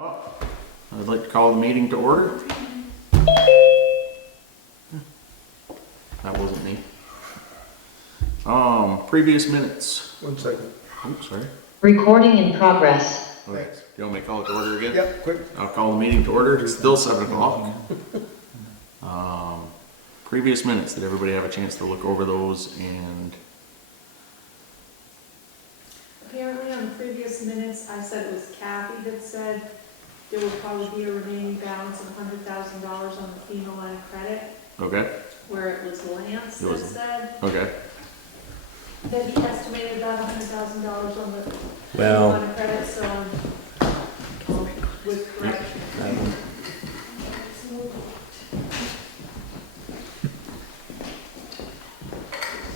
I'd like to call the meeting to order. That wasn't me. Previous minutes. 1 second. Oops, sorry. Recording in progress. Okay. You want me to call it to order again? Yep, quick. I'll call the meeting to order. It's still 7 o'clock. Previous minutes. Did everybody have a chance to look over those? And apparently on the previous minutes, I said it was Kathy that said there would probably be a remaining balance of $100,000 on the FEMA line of credit, okay, where it was Lance that said okay. that he estimated about $100,000 on the FEMA Well, line of credit, so with correction.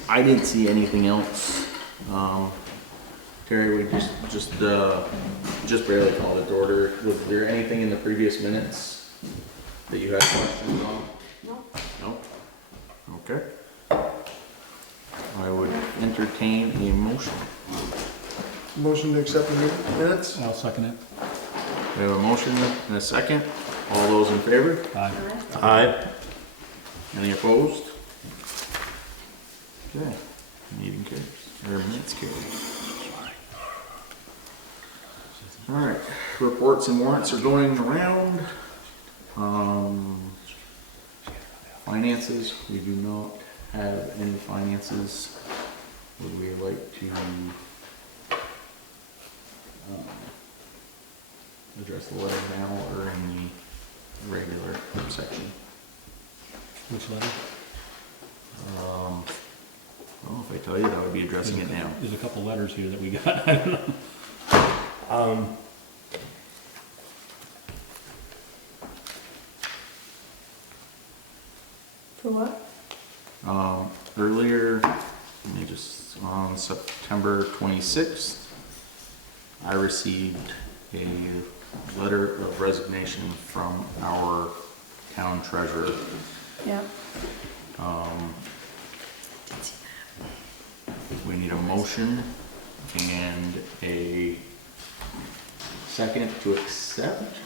I didn't see anything else. Terry, we just barely called it to order. Was there anything in the previous minutes that you had questions on? No. Okay. I would entertain a motion. Motion to accept the minutes? I'll second it. We have a motion and a second. All those in favor? Aye. Aye. Any opposed? Okay. Meeting carries. Or minutes carries. Alright, reports and warrants are going around. Finances, we do not have any finances. Would we like to address the letter now or in the regular section? Which letter? Well, if I tell you, that would be addressing it now. There's a couple letters here that we got. I don't know. For what? Earlier, let me just, on September 26th, I received a letter of resignation from our town treasurer. Yeah. We need a motion and a second to accept.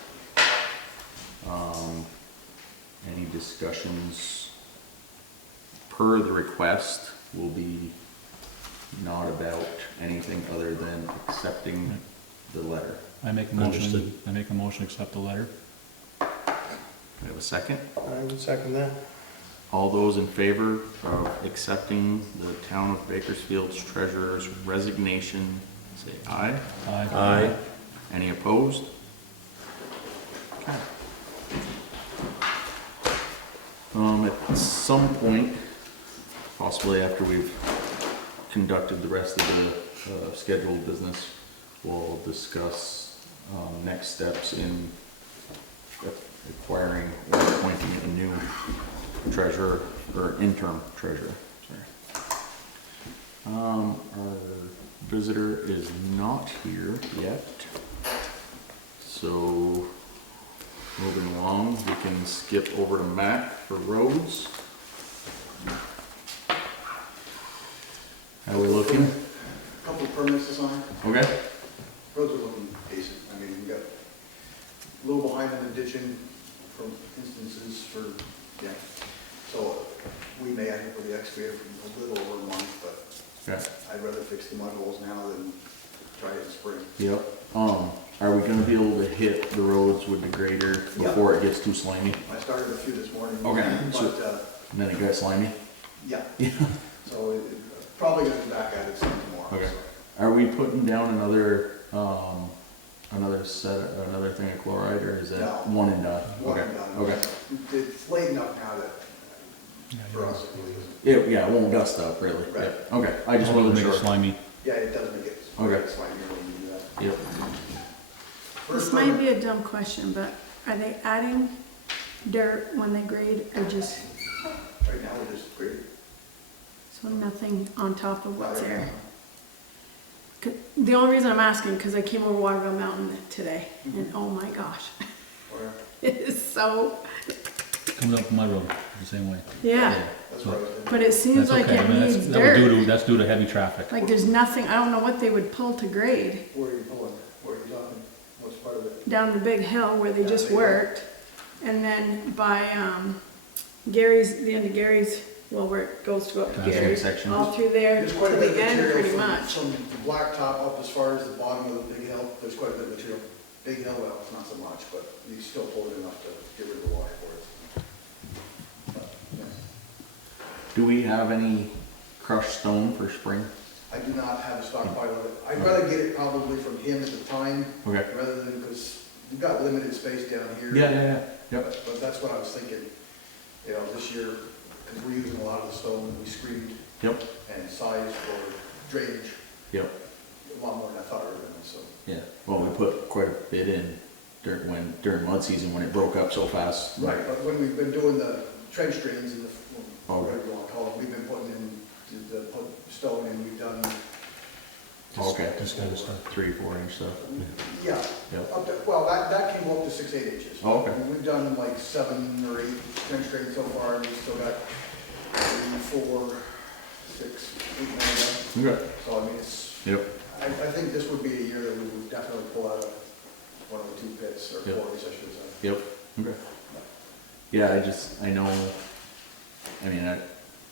Any discussions per the request will be not about anything other than accepting the letter. I make a motion. Understood. I make a motion to accept the letter. Do we have a second? I would second that. All those in favor of accepting the town of Bakersfield's treasurer's resignation, say aye. Aye. Any opposed? Okay. At some point, possibly after we've conducted the rest of the scheduled business, we'll discuss next steps in acquiring or appointing a new treasurer or interim treasurer. Sorry. Our visitor is not here yet, so moving along, we can skip over to Mac for roads. How are we looking? Couple of permits to sign. Okay. Roads are looking decent. I mean, we got a little behind on the ditching from instances for, yeah. So we may end up with the excavator for a little over a month, but Yeah. I'd rather fix the mud holes now than try it in spring. Yep. Are we gonna be able to hit the roads with the grader before it gets too slimy? I started a few this morning. Okay. But, And then it got slimy? yeah. Yeah. So probably gonna be back at it soon tomorrow. Okay. So. Are we putting down another another thing of chloride, or is that No. one and done? One Okay. and done. Okay. It's late enough now that for us it really isn't. Yeah, it won't dust up really. Right. Yep. Okay. I just Wanted wasn't to make sure. it slimy. Yeah, it does make it Okay. slimy when you do that. Yep. This First might permit- be a dumb question, but are they adding dirt when they grade or just, Right now, we're just grading. so nothing on top of what's there? The only reason I'm asking, because I came over Waterville Mountain today, and oh my gosh, Or, it is so, Comes up my road the same way. yeah. that's what I was thinking. But it seems That's like okay. I it mean, needs that's due dirt. to heavy traffic. Like there's nothing, I don't know what they would pull to grade. Where are you pulling? Where are you talking? What's part of it? down the big hill where they just worked. And then by, Gary's, the end of Gary's, well, where it goes to go up to That's Gary's, intersection. all through there to There's quite a bit of the end material pretty from, much. from the blacktop up as far as the bottom of the big hill, there's quite a bit of material. Big hill, well, it's not so much, but you still pull it enough to get rid of the water for it. But, yeah. Do we have any crushed stone for spring? I do not have a stockpile of it. I'd rather get it probably from him at the time, Okay. rather than, because we've got limited space down here. Yeah. Yep. But that's what I was thinking, you know, this year, because we're using a lot of the stone that we screened Yep. and sized for drainage, Yep. a lot more than I thought it would have been, so. Yeah. Well, we put quite a bit in during mud season when it broke up so fast. Right, but when we've been doing the trench drains and the, Oh. whatever you wanna call it, we've been putting in put stone in, we've done, Okay. This kind of stuff. 3-4 inch stuff. yeah, Yep. up to, well, that came up to 6-8 inches. Oh, okay. And we've done like 7 or 8 trench drains so far, and we've still got 3, 4, 6, 8 more left. Okay. So I mean, it's, Yep. I think this would be a year that we would definitely pull out one of the 2 pits, or Yep. quarries, I should say. Yep. Okay. Yeah, I know, I mean,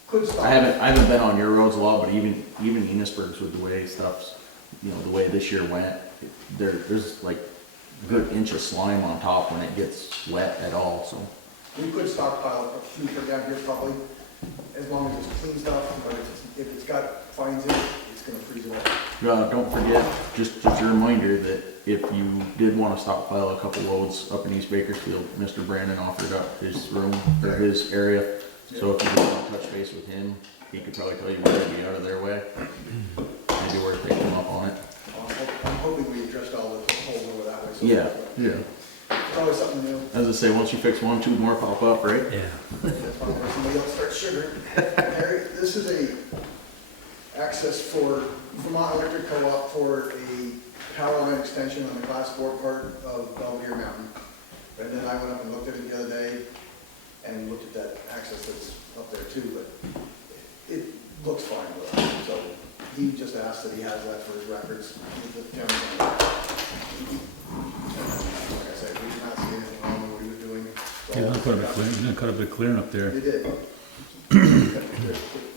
Could stop. I haven't been on your roads a lot, but even Enosburg's with the way stuff's, you know, the way this year went, there's like a good inch of slime on top when it gets wet at all, so. We could stockpile a few for down here probably, as long as it's clean stuff, but if it's got fines in it, it's gonna freeze it up. Don't forget, just a reminder that if you did want to stockpile a couple loads up in East Bakersfield, Mr. Brandon offered up his room, or his area. So if you just want to touch base with him, he could probably tell you where to be out of their way. Maybe where to pick them up on it. I'm hoping we addressed all the holes over that way. So Yeah. It's always something new. As I say, once you fix one, 2 more pop up, right? Yeah. That's probably where somebody else starts sugaring. Harry, this is a access for Vermont Electric Co-op for a power line extension on the Class 4 part of Belvedere Mountain. And then I went up and looked at it the other day and looked at that access that's up there too, but it looks fine with us. So he just asked that he has that for his records. The gentleman- Like I said, we did not see anything wrong with what he was doing. So- He's gonna cut a bit clearing up there. He did.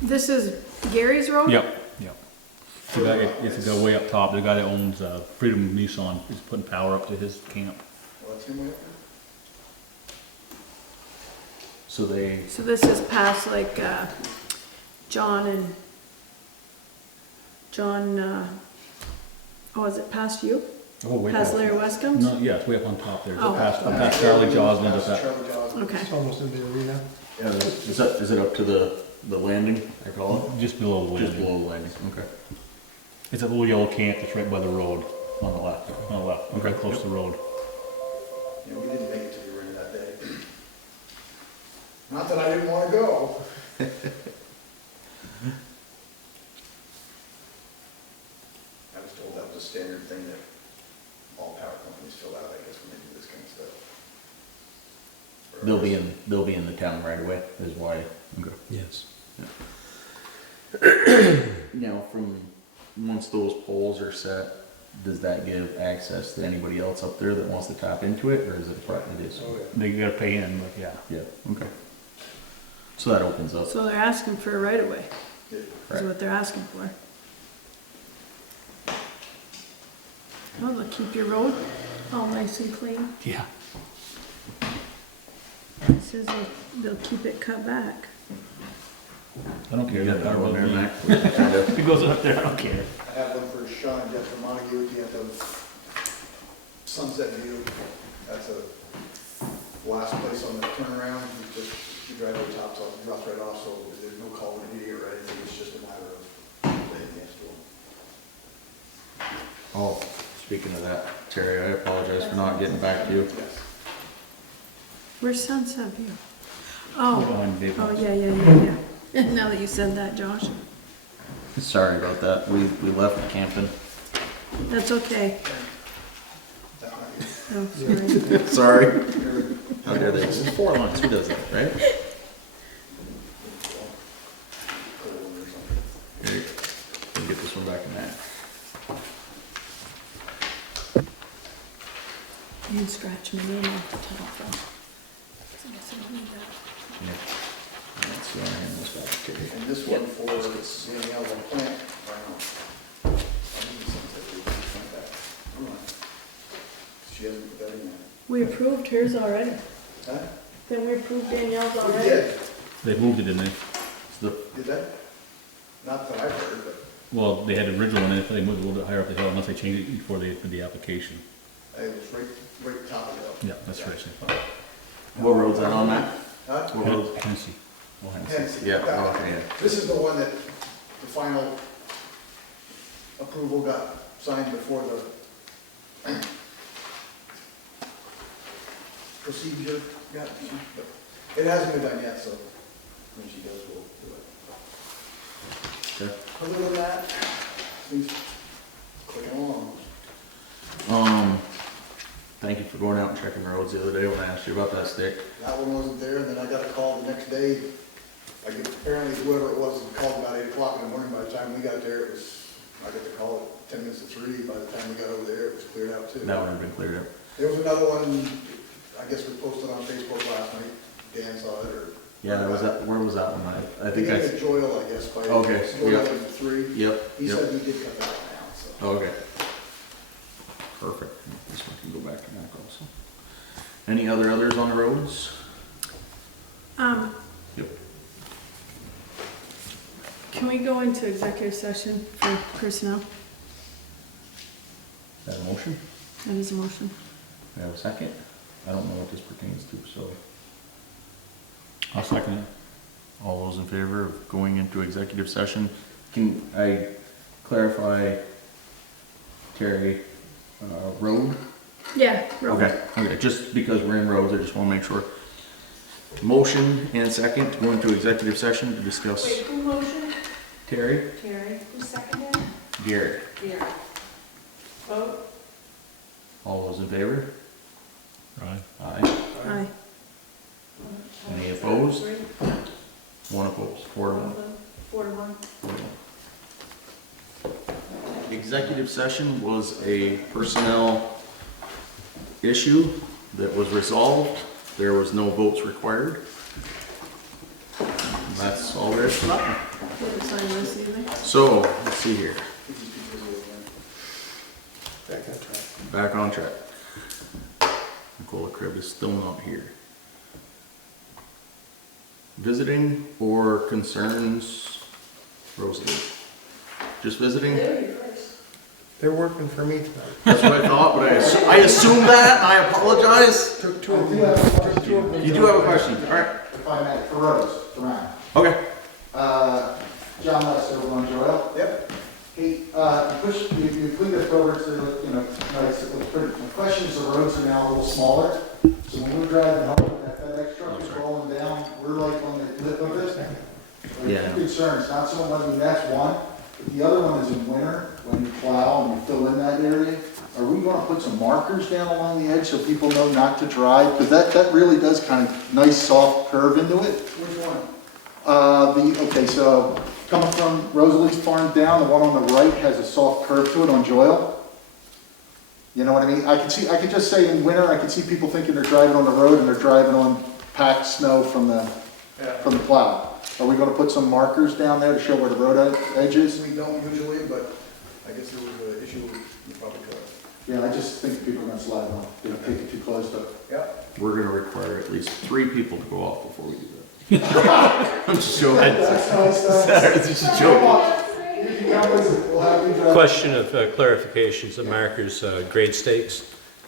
This is Gary's road? Yep. It's the guy way up top, the guy that owns Freedom Nissan is putting power up to his camp. Well, that's him way up there. So they, So this is past like, John, oh, is it past you? Oh, way Past up. Larry Wescomb's? No, yeah, it's way up on top there. It's Oh. up past Charlie Joslin's up that. Charlie Joslin. Okay. It's almost in the arena. is it up to the landing, I call Just below the it? Just landing. below the landing, okay. It's a little yellow camp that's right by the road, on the left, Okay. right close to the road. You know, we didn't make it to the arena that day. Not that I didn't want to go. I was told that was a standard thing that all power companies fill out, I guess, when they do this kind of stuff. They'll be in the town right away, is why. Okay. Yes. Now, once those poles are set, does that give access to anybody else up there that wants to tap into it, or is it a private? It is. Oh, yeah. They gotta pay in, but yeah. Yeah, okay. So that opens up. So they're asking for a right of way, Yeah. is Right. what they're asking for. Oh, they'll keep your road all nice and clean. Yeah. It says they'll keep it cut back. I don't care. You got that one there, Mac? If it goes up there, I don't care. I have one for Sean and Jeff Montague at the end of Sunset View. That's a last place on the turnaround. You just, you drive over the top, so it drops right off, so there's no calling it here or anything. It's just a matter of laying the asphalt. Oh, speaking of that, Terry, I apologize for not getting back to you. Yes. Where's Sunset View? Go Oh, on, Dave. oh, yeah. Now that you said that, Josh, Sorry about that. We left camping. that's okay. That's not Oh, sorry. Sorry. good. How dare they? This is 4 months. Who does that, right? Cold or something. Here, let me get this one back in that. attach my name off the top though. 'Cause I guess I don't need that. Let's go ahead and this back to you. And this one for the other plant, I don't know. She hasn't put that in yet. We approved hers already. Huh? Then we approved Danielle's We already. did. They moved it, didn't they? Did that? Not that I've heard, but Well, they had the original one, and they moved it a little bit higher up the hill unless they changed it before they did the application. it was right top of the hill. Yeah, that's right. So What road's that on, Matt? Huh? What road? Hennessy. Oh, Hennessy. Hennessy. Yeah, That- okay, yeah. This is the one that the final approval got signed before the procedure got, but it hasn't been done yet, so when she does, we'll do it. Okay. Other than that, things clicking along. Thank you for going out and checking roads the other day when I asked you about that stick. That one wasn't there, and then I got a call the next day. Apparently whoever it was called about 8 o'clock in the morning. By the time we got there, I got the call at 10 minutes to 3. By the time we got over there, it was cleared out too. That would have been cleared up. There was another one, I guess we posted on Facebook last night. Dan saw it, or. Yeah, that was that, where was that one? I think Beginning I, of Joyle, I guess, by. Okay, Joyle yep. and 3. yep, He yep. said he did cut that one out, so. Okay. Perfect. This one can go back to Mac also. Any others on the roads? Yep. Can we go into executive session for personnel? Is that a motion? That is a motion. We have a second? I don't know what this pertains to, so. I'll second it. All those in favor of going into executive session, can I clarify, Terry, road? Yeah. roll. Okay, just because we're in roads, I just wanna make sure. Motion and second to go into executive session to discuss Wait, who motioned? Terry, Terry. Who seconded? Gary. Gary. Vote? All those in favor? Right. Aye. Aye. Any opposed? 3? One opposed, 4-1. 4-1. Executive session was a personnel issue that was resolved. There was no votes required. And that's all there is to that. Didn't sign this either. So, let's see here. Back on track. Back on track. Nicola Cribb is still not here. Visiting or concerns, Rosalie? Just visiting? They're working for me tonight. That's what I thought, but I assumed that, and I apologize. Took two of them. You do have a question, all right? If I may, for roads, for Matt. Okay. John Lester over on Joel. Yep. Hey, you cleaned it over to, nice, it looks pretty. My question is, the roads are now a little smaller, so when we're driving home, that FedEx truck is rolling down, we're like on the lip of it. Yeah. Two concerns, not so much, that's one, but the other one is in winter, when you plow and you fill in that area. Are we gonna put some markers down along the edge so people know not to drive? Because that really does kind of nice soft curve into it. Which one? Okay, so coming from Rosalie's farm down, the one on the right has a soft curve to it on Joyle. You know what I mean? I could just say in winter, I could see people thinking they're driving on the road and they're driving on packed snow from the plow. Are we gonna put some markers down there to show where the road edge is? We don't usually, but I guess there was an issue, we probably could. Yeah, I just think people are gonna slide on, they don't take it too close to. Yep. We're gonna require at least 3 people to go off before we do that. I'm just joking. That's nice, It's just a joke. We'll have you drive. Question of clarifications, the markers, grade stakes,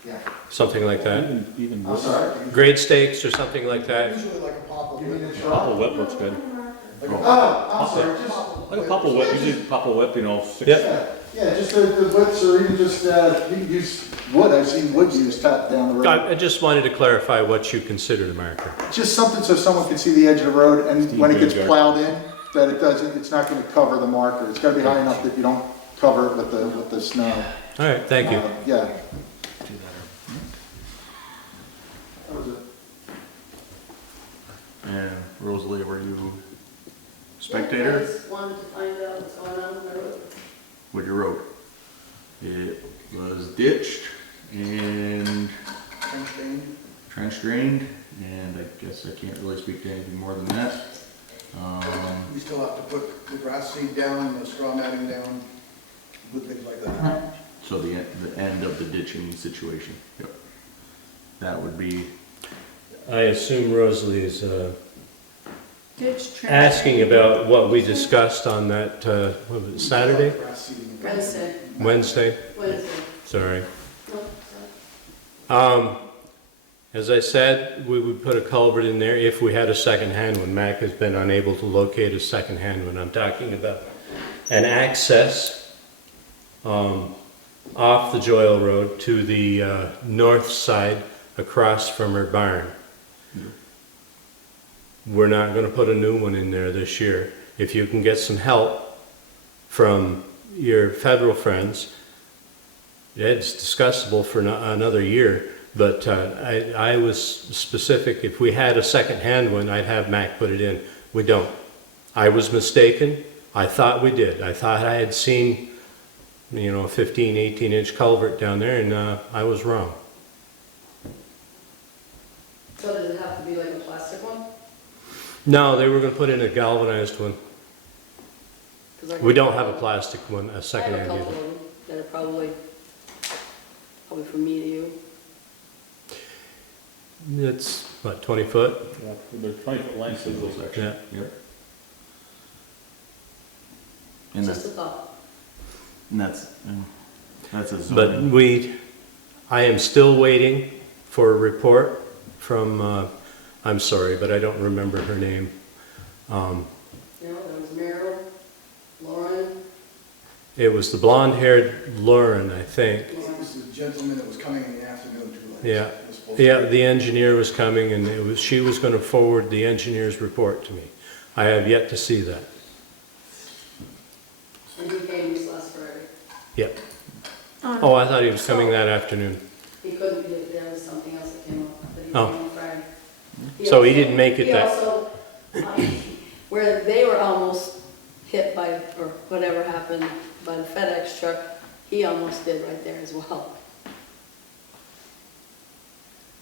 Yeah, something like that? Even I'm sorry. Grade stakes or something like that? Usually like a poplar. You mean a popple truck? whip looks good. Oh, I'm sorry, just. Like a popple whip, usually popple whip, 6. Yep. Yeah, just the whips, or even just, you can use wood, I've seen wood used tapped down the road. I just wanted to clarify what you considered a marker. Just something so someone can see the edge of the road, and when it gets Steve plowed in, that it doesn't, it's not gonna cover the marker. It's gotta be high enough that you don't cover it with the snow. All right, thank you. Yeah. That was it. And Rosalie, were you spectator? I just wanted to find out what's going on with the road. With your road? It was ditched and trench drain. trench drained, and I guess I can't really speak to anything more than that. We still have to put the grass seed down, the straw matting down, good things like that. So the end of the ditching situation, yep. That would be, I assume Rosalie is Ditch trench. asking about what we discussed on that, what was it, Saturday? Grass seeding. Wednesday, Wednesday? Wednesday. Sorry. No, sorry. As I said, we would put a culvert in there if we had a second-hand one. Mac has been unable to locate a second-hand one. I'm talking about an access off the Joyle Road to the north side across from her barn. We're not going to put a new one in there this year. If you can get some help from your federal friends, it's discussable for another year. But I was specific, if we had a second-hand one, I'd have Mac put it in. We don't. I was mistaken. I thought we did. I thought I had seen, you know, a 15, 18-inch culvert down there, and I was wrong. So does it have to be like a plastic one? No, they were going to put in a galvanized one. 'Cause I- We don't have a plastic one, a I have a second-hand couple either. of them that are probably from me to you. It's, what, 20 foot? Yeah, they're 20-foot length. single section, Yeah. yep. And Just that's, a thought. that's a But zoning. I am still waiting for a report from, I'm sorry, but I don't remember her name. You know, there was Meryl, Lauren. It was the blonde-haired Lauren, I think. It was the gentleman that was coming in the afternoon too. Yeah. Was supposed to- Yeah, the engineer was coming, and she was going to forward the engineer's report to me. I have yet to see that. And he came this last Friday. Yep. Oh, I thought he was coming that afternoon. He couldn't do it, there was something else that came up, but he Oh. came on Friday. So he didn't make it He that- also, where they were almost hit by, or whatever happened by the FedEx truck, he almost did right there as well.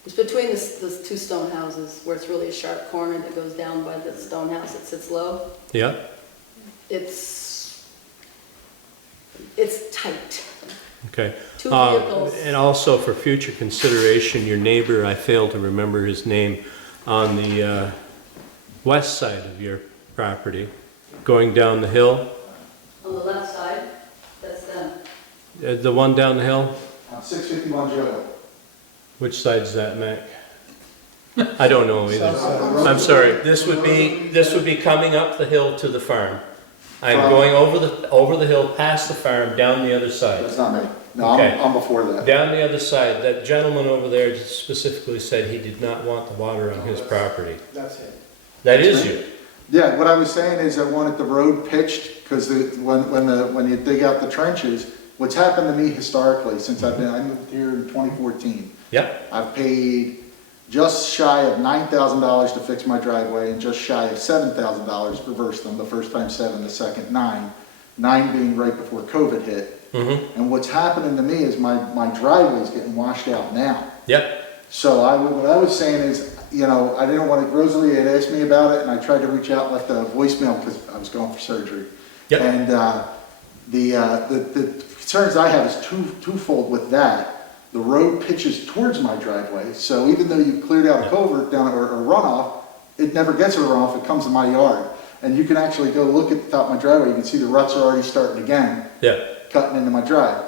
It's between the two stone houses, where it's really a sharp corner that goes down by the stone house that sits low. Yeah? It's tight. Okay. Two vehicles. And also for future consideration, your neighbor, I failed to remember his name, on the west side of your property, going down the hill, On the left side, that's them. the one down the hill, On 651 Joyle. which side's that, Mac? I don't know either. I'm sorry, this would be coming up the hill to the farm. I'm going over the hill, past the farm, down the other side. That's not me. No, Okay. I'm before that. Down the other side, that gentleman over there specifically said he did not want the water on his property. That's it. That is you. Yeah, what I was saying is I wanted the road pitched, because when you dig out the trenches, what's happened to me historically, since I moved here in 2014, Yep, I've paid just shy of $9,000 to fix my driveway, and just shy of $7,000 to reverse them, the first time 7, the second 9, 9 being right before COVID hit. And what's happening to me is my driveway's getting washed out now. yep, So what I was saying is, you know, I didn't want to, Rosalie had asked me about it, and I tried to reach out and left a voicemail because I was going for surgery. Yep. And the concerns I have is twofold with that. The road pitches towards my driveway, so even though you've cleared out a culvert down or runoff, it never gets a runoff, it comes to my yard. And you can actually go look at the top of my driveway, you can see the ruts are already starting again, yeah. cutting into my drive.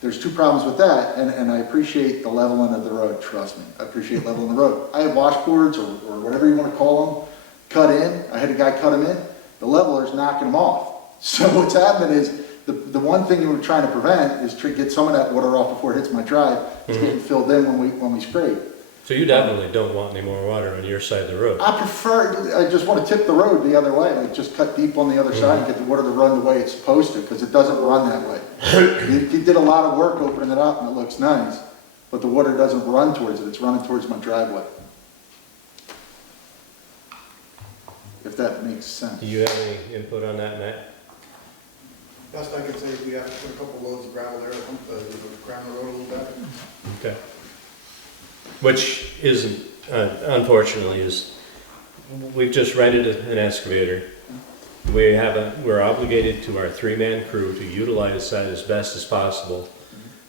There's two problems with that, and I appreciate the leveling of the road, trust me. I appreciate leveling the road. I have washboards, or whatever you want to call them, cut in. I had a guy cut them in. The leveler's knocking them off. So what's happening is, the one thing you were trying to prevent is to get some of that water off before it hits my drive. It's getting filled in when we scrape. So you definitely don't want any more water on your side of the road. I just want to tip the road the other way, like just cut deep on the other side and get the water to run the way it's supposed to, because it doesn't run that way. You did a lot of work opening it up and it looks nice, but the water doesn't run towards it, it's running towards my driveway. If that makes sense. Do you have any input on that, Matt? Best I can say is we have to put a couple loads of gravel there to hump the ground the road a little bit. Okay. which isn't, unfortunately, we've just rented an excavator. We're obligated to our 3-man crew to utilize that as best as possible.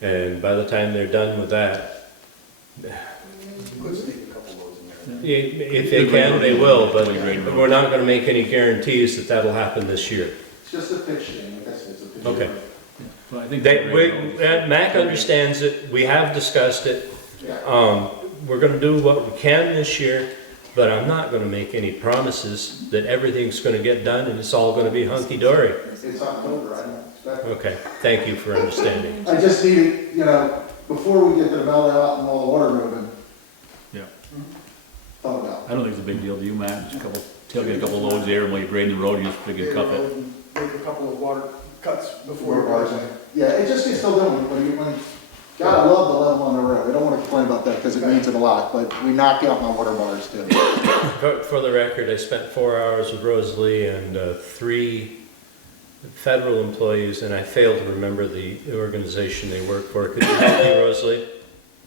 And by the time they're done with that, Could sneak a couple loads in there. if they can, they will, but we're not gonna make any guarantees that that'll happen this year. It's just a pitch thing, I guess it's a pitch. Okay. Well, I think Mac understands it, we have discussed it. Yeah. We're gonna do what we can this year, but I'm not gonna make any promises that everything's gonna get done and it's all gonna be hunky-dory. It's October, I don't expect. Okay, thank you for understanding. I just need it, before we get the melt out and all the water moving. Yeah. Thought about. I don't think it's a big deal to you, Matt. Just tailgate a couple loads there, and while you're grading the road, you just put a good cup it. Make a couple of water cuts Before before. bars in. Yeah, it just gets still doing, God, I love the level on the road. I don't want to complain about that because it means it a lot, but we knock out my water bars too. For the record, I spent 4 hours with Rosalie and 3 federal employees, and I failed to remember the organization they work for. Could you help me, Rosalie?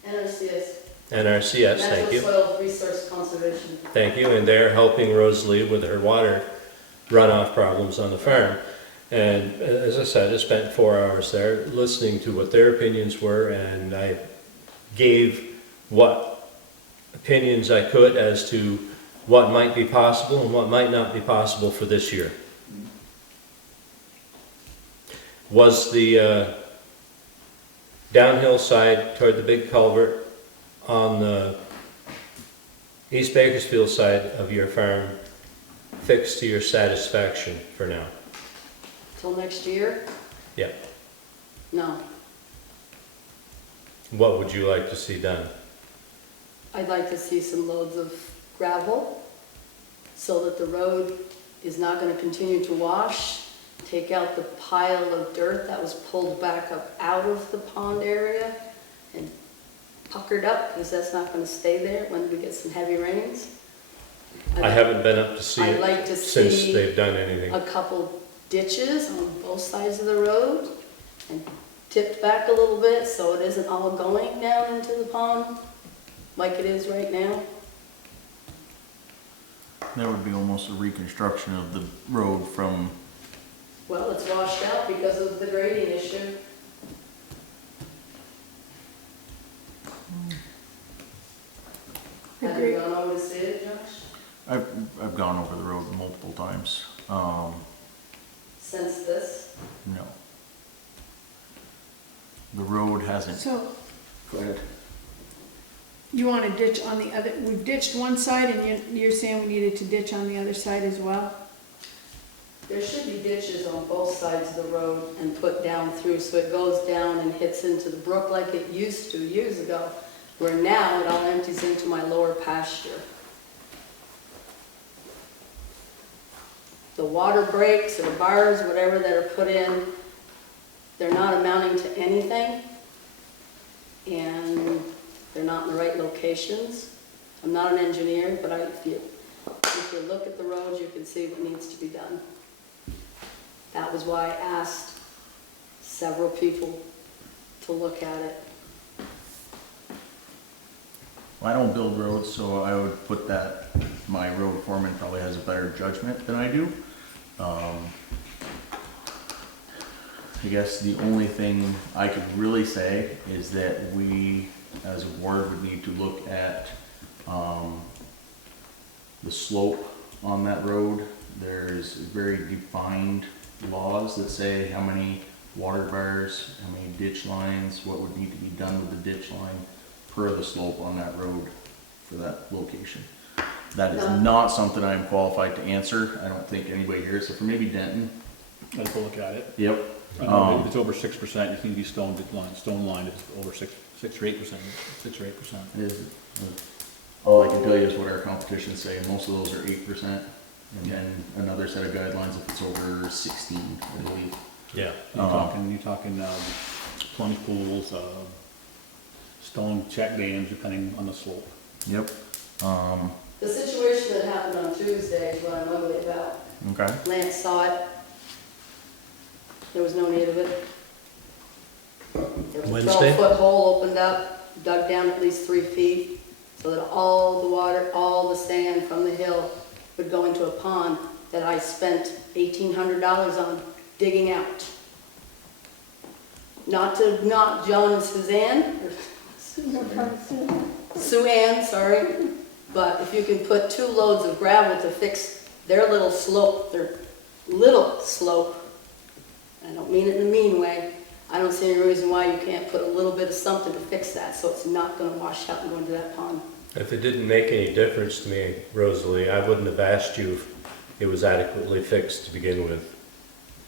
NRCS. NRCS, thank you. National Soil Resource Conservation. Thank you, and they're helping Rosalie with her water runoff problems on the farm. And as I said, I spent 4 hours there listening to what their opinions were, and I gave what opinions I could as to what might be possible and what might not be possible for this year. Was the downhill side toward the big culvert on the East Bakersfield side of your farm fixed to your satisfaction for now? Till next year? Yeah. No. What would you like to see done? I'd like to see some loads of gravel so that the road is not going to continue to wash. Take out the pile of dirt that was pulled back up out of the pond area and puckered up, because that's not going to stay there when we get some heavy rains. I haven't been up to see I'd like to it since see they've done anything. a couple ditches on both sides of the road and tipped back a little bit so it isn't all going down into the pond like it is right now. That would be almost a reconstruction of the road from, Well, it's washed out because of the grading issue. Have you gone over to see it, Josh? I've gone over the road multiple times. Since this? No. The road hasn't, So go ahead. you want to ditch on the other, we've ditched one side and you're saying we needed to ditch on the other side as well? There should be ditches on both sides of the road and put down through so it goes down and hits into the brook like it used to years ago, where now it all empties into my lower pasture. The water breaks or bars, whatever that are put in, they're not amounting to anything, and they're not in the right locations. I'm not an engineer, but if you look at the roads, you can see what needs to be done. That was why I asked several people to look at it. Well, I don't build roads, so I would put that, my road foreman probably has a better judgment than I do. I guess the only thing I could really say is that we, as a board, would need to look at, the slope on that road. There's very defined laws that say how many water bars, how many ditch lines, what would need to be done with the ditch line per the slope on that road for that location. That is not something I'm qualified to answer. I don't think anybody here, except for maybe Denton. Let's go look at it. Yep. If it's over 6%, you can be stone line is over 6 or 8%, 6 or 8%. It is. All I can tell you is what our competitions say. Most of those are 8%. And then another set of guidelines if it's over 16, I believe. Yeah. You're talking plunge pools, stone check dams, depending on the slope. Yep. The situation that happened on Tuesday is what I'm ugly about. Okay. Lance saw it. There was no need of it. There was a Wednesday? 12-foot hole opened up, dug down at least 3 feet. so that all the water, all the sand from the hill would go into a pond that I spent $1,800 on digging out. Not John and Suzanne, Sue Ann, sorry, but if you can put 2 loads of gravel to fix their little slope, I don't mean it in a mean way, I don't see any reason why you can't put a little bit of something to fix that so it's not gonna wash out and go into that pond. If it didn't make any difference to me, Rosalie, I wouldn't have asked you if it was adequately fixed to begin with.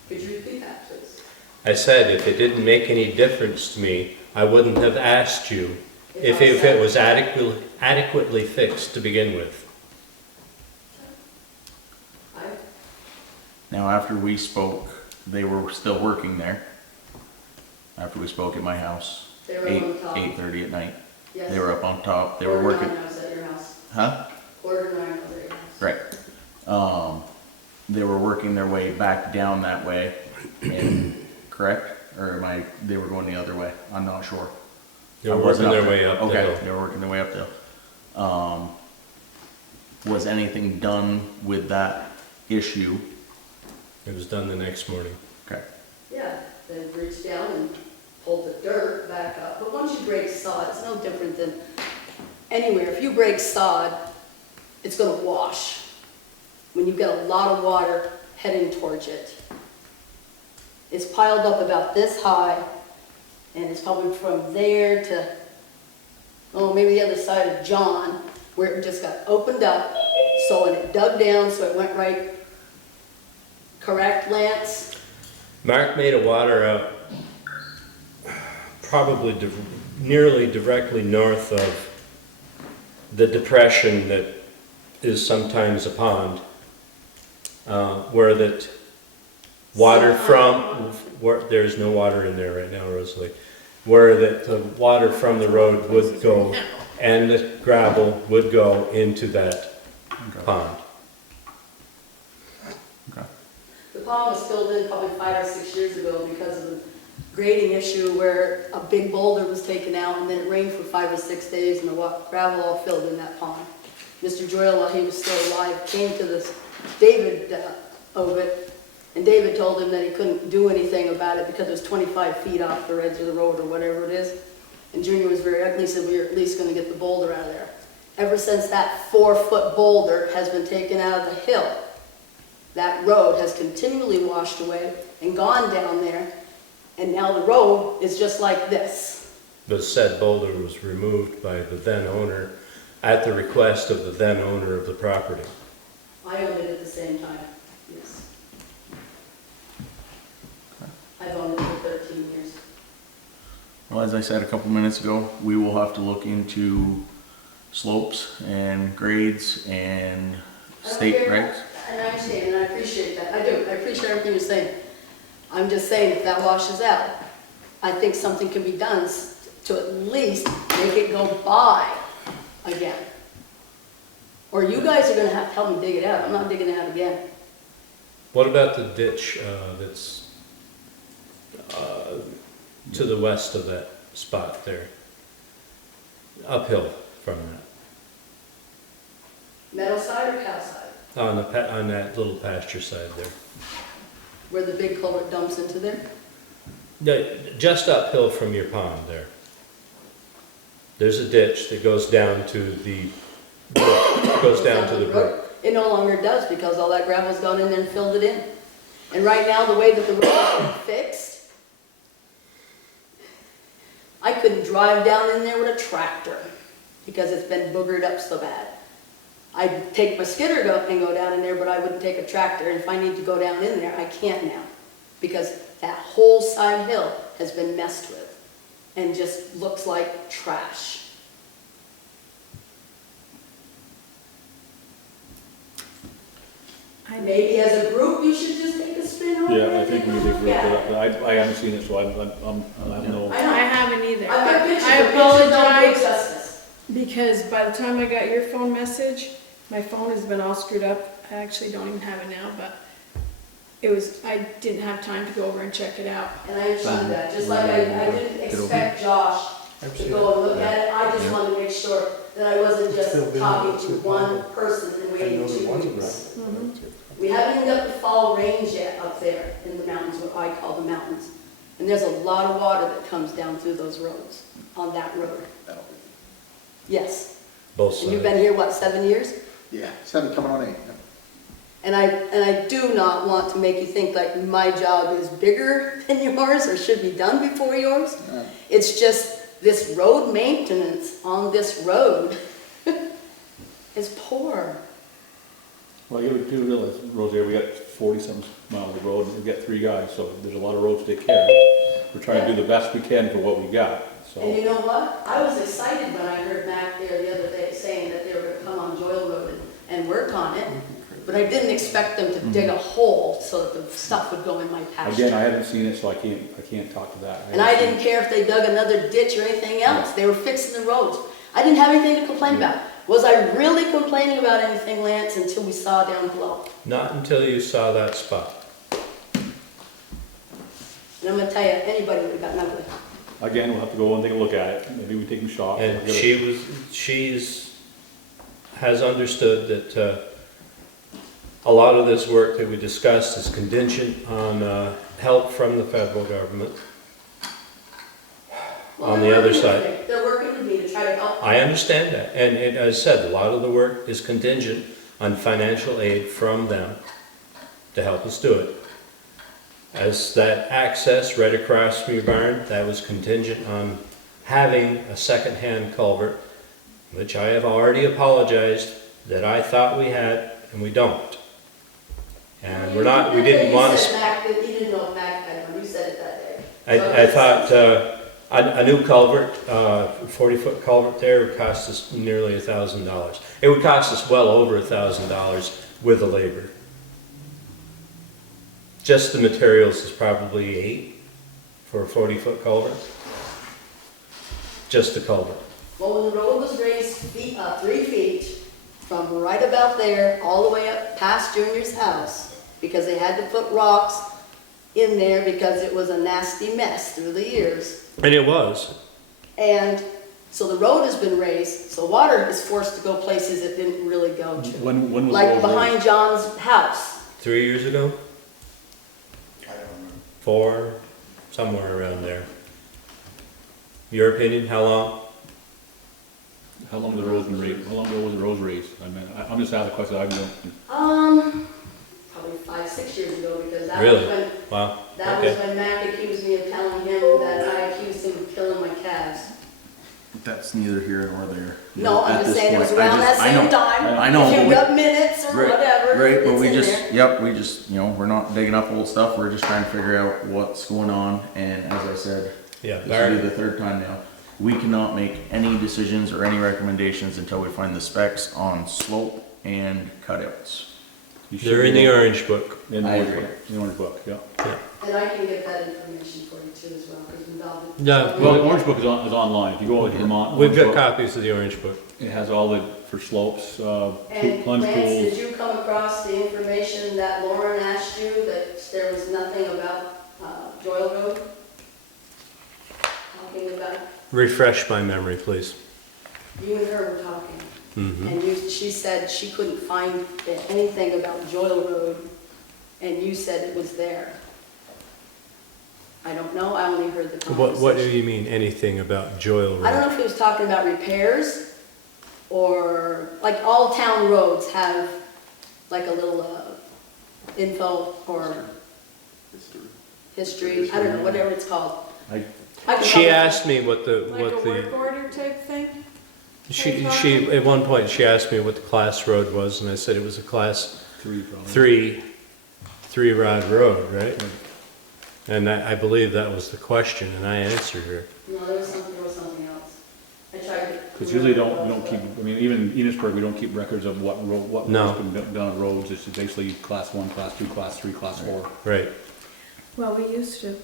Could you repeat that, please? I said if it didn't make any difference to me, I wouldn't have asked you if it was adequately fixed to begin with. Now, after we spoke, they were still working there. After we spoke at my house, They were up on top. 8:30 at night. Yes. They were up on top, they were working, 9 I was at your house. huh? 9 I was at your house. Right. They were working their way back down that way, and, correct? Or they were going the other way? I'm not sure. They were I wasn't working up their there. way up the Okay, hill. they were working their way up the hill. Was anything done with that issue? It was done the next morning. Okay. Yeah, they reached down and pulled the dirt back up. But once you break sod, it's no different than anywhere. If you break sod, it's gonna wash when you've got a lot of water heading towards it. It's piled up about this high, and it's probably from there to, maybe the other side of John, where it just got opened up, so and it dug down, so it went right. Correct, Lance? Mark made a water out probably nearly directly north of the depression that is sometimes a pond, where that water where there's no water in there right now, Rosalie, where that the water from the road would go and the gravel would go into that pond. The pond was filled in probably 5 or 6 years ago because of the grading issue where a big boulder was taken out and then it rained for 5 or 6 days and the gravel all filled in that pond. Mr. Joyle, while he was still alive, came to this David Ovid, and David told him that he couldn't do anything about it because it was 25 feet off the edge of the road or whatever it is. And Junior was very ugly, said we were at least going to get the boulder out of there. Ever since that 4-foot boulder has been taken out of the hill, that road has continually washed away and gone down there, and now the road is just like this. The said boulder was removed by the then owner at the request of the then owner of the property. I owned it at the same time, yes. I've owned it for 13 years. Well, as I said a couple minutes ago, we will have to look into slopes and grades and state regs. And I understand, and I appreciate that. I do. I appreciate everything you're saying. I'm just saying, if that washes out, I think something can be done to at least make it go by again. Or you guys are going to have to help me dig it out. I'm not digging it out again. What about the ditch that's to the west of that spot there? Uphill from that. Meadow side or cow side? On that little pasture side there. Where the big culvert dumps into there? No, just uphill from your pond there. There's a ditch that goes down to the brook. It no longer does because all that gravel's gone in there and filled it in. And right now, the way that the road is being fixed, I couldn't drive down in there with a tractor because it's been boogered up so bad. I'd take my skidder and go down in there, but I wouldn't take a tractor. And if I need to go down in there, I can't now because that whole side hill has been messed with and just looks like trash. Maybe as a group, we should just take a spin over Yeah, I it think we and need to look group at it up. I haven't seen it, so I have no. I know. I haven't either. I've got pictures, I but pictures don't do apologize justice. because by the time I got your phone message, my phone has been all screwed up. I actually don't even have it now, but I didn't have time to go over and check it out. And I understand that, just like I didn't expect Josh I've to seen go and it. look at it. I just wanted to make sure that I wasn't just Still been talking there, to too. one person and I waiting know 2 there was a weeks. gravel. We haven't even got the fall rains yet up there in the mountains, what I call the mountains. And there's a lot of water that comes down through those roads, on that road. Yes. Both And you've sides. been here, what, 7 years? Yeah, 7 coming on 8. And I do not want to make you think like my job is bigger than yours or should be done before yours. Yeah. It's just this road maintenance on this road is poor. Well, you do realize, Rosie, we got 40-some miles of road, and we've got 3 guys, so there's a lot of roads to take care of. We're trying to do the best we can for what we got, so. And you know what? I was excited when I heard Mac there the other day saying that they were gonna come on Joyle Road and work on it. But I didn't expect them to dig a hole so that the stuff would go in my pasture. Again, I haven't seen it, so I can't talk to that. And I didn't care if they dug another ditch or anything else. They were fixing the roads. I didn't have anything to complain about. Was I really complaining about anything, Lance, until we saw down below? Not until you saw that spot. And I'm gonna tell you, anybody would have gotten ugly. Again, we'll have to go and take a look at it, maybe we take a shot. And has understood that a lot of this work that we discussed is contingent on help from the federal government. Well, On they're the other working with side. me. They're working with me to try to help. I understand that, and as I said, a lot of the work is contingent on financial aid from them to help us do it. As that access right across from your barn, that was contingent on having a second-hand culvert, which I have already apologized that I thought we had, and we don't. And we didn't want to. You said Mac, you didn't know Mac had one, you said it that day. I thought a new culvert, 40-foot culvert there would cost us nearly $1,000. It would cost us well over $1,000 with the labor. Just the materials is probably $8 for a 40-foot culvert. Just the culvert. Well, when the road was raised 3 feet from right about there, all the way up past Junior's house, because they had to put rocks in there because it was a nasty mess through the years. And it was. And so the road has been raised, so water is forced to go places it didn't really go to. When was the Like road behind raised? John's house. 3 years ago? I don't remember. 4, somewhere around there. Your opinion, how long? How long was the road been raised? How long ago was the road raised? I mean, I'm just asking a question, I don't. Probably 5, 6 years ago, because that Really? was when, Wow. that Okay. was when Mac accused me of telling him that I accused him of killing my calves. That's neither here nor there. No, I'm At just this saying it was point, I around that just- I same know- time. I know, If but you've we- got minutes or Right, whatever, Right, but it's we in just, there. yep, we just, we're not digging up old stuff, we're just trying to figure out what's going on, and as I said, Yeah, this will be the third time now. We cannot make any decisions or any recommendations until we find the specs on slope and cutouts. You should They're in be- the orange book. In the I orange agree. book, the orange book, yeah. And I can get that information for you too as well, because Val did. Yeah, Well, the orange book is online, if you go over to Vermont. We've Orange got Book, copies of the orange book. It has all the, for slopes, And plunge Lance, did pools. you come across the information that Lauren asked you, that there was nothing about Joyle Road? Talking about, Refresh my memory, please. you and her were talking. Mhm. And she said she couldn't find anything about Joyle Road, and you said it was there. I don't know, I only heard the conversation. What do you mean, anything about Joyle I don't Road? know if he was talking about repairs, or, like, all town roads have, like, a little info or history, I don't know, whatever it's called. I- I can She probably- asked me what the, Like a work order type thing? she, at one point, she asked me what the class road was, and I said it was a class 3 probably. 3-rod road, right? And I believe that was the question, and I answered her. No, there was something else. I tried to. Because usually we don't keep, I mean, even in Enosburg, we don't keep records of what road, what No. road's been done on roads. It's basically class 1, class 2, class 3, class 4. Right. Well, we used to,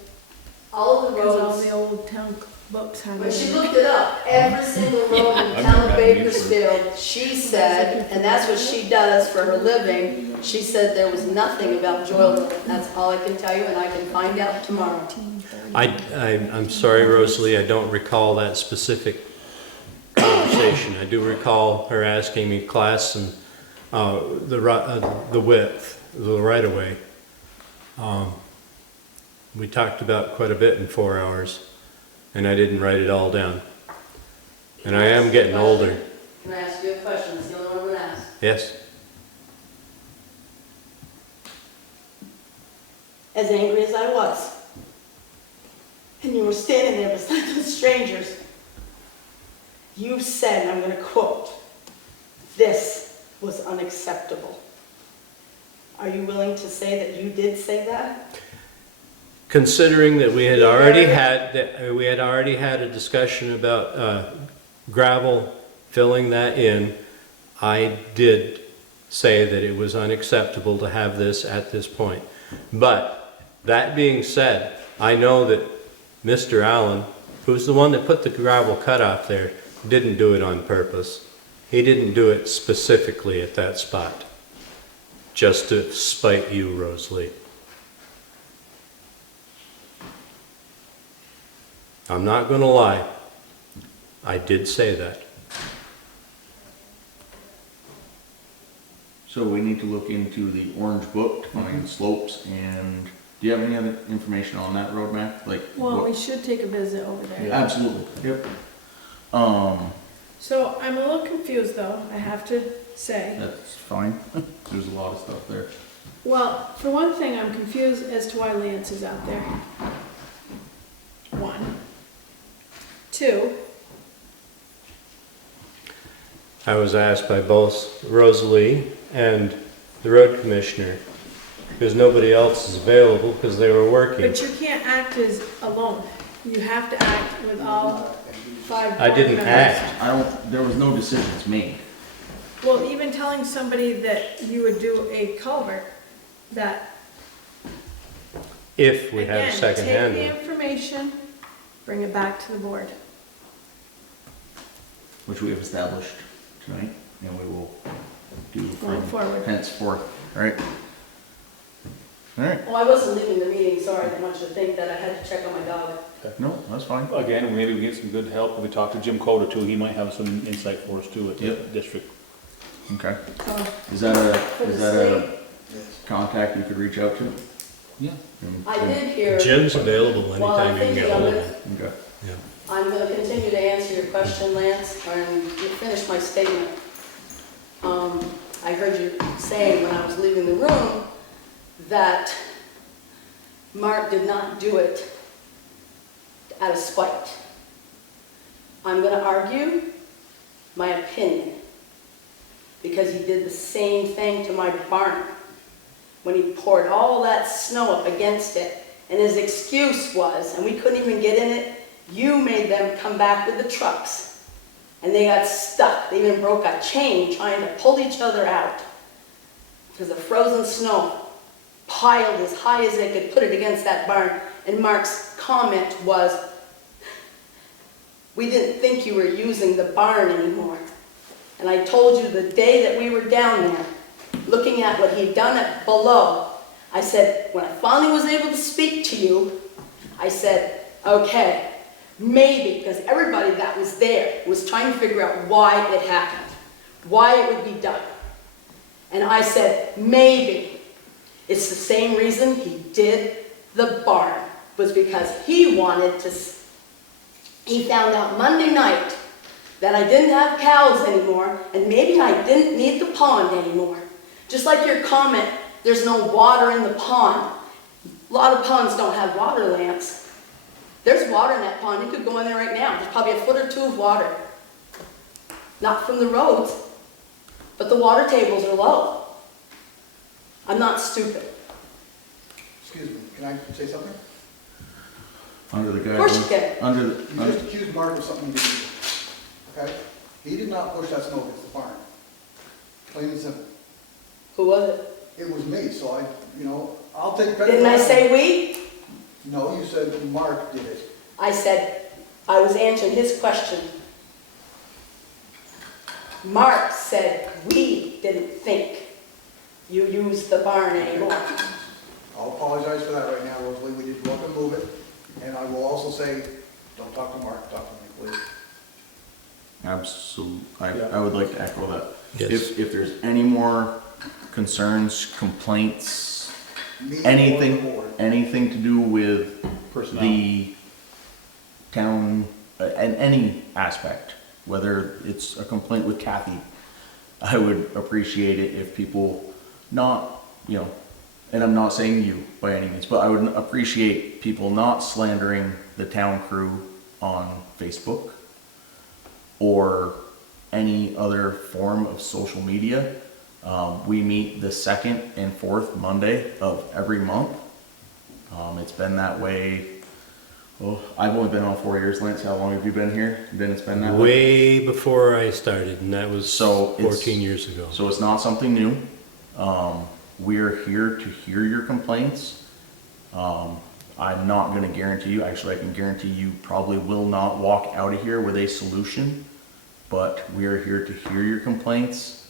All of the because all roads, the old town books have When she it. looked it up, every single road in the town of Bakersfield, she said, and that's what she does for her living, she said there was nothing about Joyle Road. That's all I can tell you, and I can find out tomorrow. I'm sorry, Rosalie, I don't recall that specific conversation. I do recall her asking me class and the width, the right of way. We talked about quite a bit in 4 hours, and I didn't write it all down. And I am getting older. Can I ask you a question? It's the only one I'm gonna ask. Yes. As angry as I was, and you were standing there beside those strangers, you said, and I'm gonna quote, "This was unacceptable." Are you willing to say that you did say that? Considering that we had already had a discussion about gravel filling that in, I did say that it was unacceptable to have this at this point. But that being said, I know that Mr. Allen, who's the one that put the gravel cutoff there, didn't do it on purpose. He didn't do it specifically at that spot, just to spite you, Rosalie. I'm not going to lie. I did say that. So we need to look into the orange book to find slopes, and do you have any other information on that roadmap? Like, Well, what- we should take a visit over there. Absolutely, yep. So I'm a little confused though, I have to say. That's fine. There's a lot of stuff there. Well, for one thing, I'm confused as to why Lance is out there. One. Two, I was asked by both Rosalie and the road commissioner, because nobody else is available because they were working. but you can't act as alone. You have to act with all 5 I board didn't members. act. There was no decisions made. Well, even telling somebody that you would do a culvert, that, If we had a again, second take hand. the information, bring it back to the board. Which we have established tonight, and we will do Going from forward. henceforth, right? Alright, Oh, I wasn't leaving the meeting, sorry, I didn't want you to think that I had to check on my dog. no, that's fine. Again, maybe we get some good help. We talk to Jim Coder too. He might have some insight for us too at the Yep. district. Okay. So, Is that a, For the is that a state, Yes. contact you could reach out to? Yeah. I did hear, Jim's available while I'm anytime you can get thinking of hold of it, him. Okay. I'm gonna continue to answer your question, Lance, and finish my statement. I heard you saying when I was leaving the room that Mark did not do it out of spite. I'm gonna argue my opinion, because he did the same thing to my barn when he poured all that snow up against it, and his excuse was, and we couldn't even get in it, you made them come back with the trucks. And they got stuck. They even broke a chain trying to pull each other out because the frozen snow piled as high as they could put it against that barn. And Mark's comment was, "We didn't think you were using the barn anymore." And I told you the day that we were down there, looking at what he'd done at below, I said, when I finally was able to speak to you, I said, okay, maybe, because everybody that was there was trying to figure out why it happened, why it would be done. And I said, maybe it's the same reason he did the barn, was because he wanted to, he found out Monday night that I didn't have cows anymore, and maybe I didn't need the pond anymore. Just like your comment, there's no water in the pond. A lot of ponds don't have water, Lance. There's water in that pond. You could go in there right now. There's probably a foot or two of water. Not from the roads, but the water tables are low. I'm not stupid. Excuse me, can I say something? Under the Of course you guidance, can. under the, You just accused Mark of something he didn't do, okay? He did not push that snow against the barn. Plain and simple. Who was it? It was me, so I'll take credit. Didn't for I that. say we? No, you said Mark did it. I said I was answering his question. Mark said, we didn't think you used the barn anymore. I'll apologize for that right now, Rosalie, we did go up and move it, and I will also say, don't talk to Mark, talk to me, please. Absolutely. Yeah. I would like to echo that. Yes. If there's any more concerns, complaints, Me or the anything, board. anything to do with Personnel. the town, and any aspect, whether it's a complaint with Kathy, I would appreciate it if people not, you know, and I'm not saying you by any means, but I would appreciate people not slandering the town crew on Facebook or any other form of social media. We meet the second and fourth Monday of every month. It's been that way. Well, I've only been on 4 years, Lance. How long have you been here? It's been that way. Way before I started, and that was So it's- 14 years ago. So it's not something new. We're here to hear your complaints. I'm not gonna guarantee you, actually I can guarantee you probably will not walk out of here with a solution, but we are here to hear your complaints,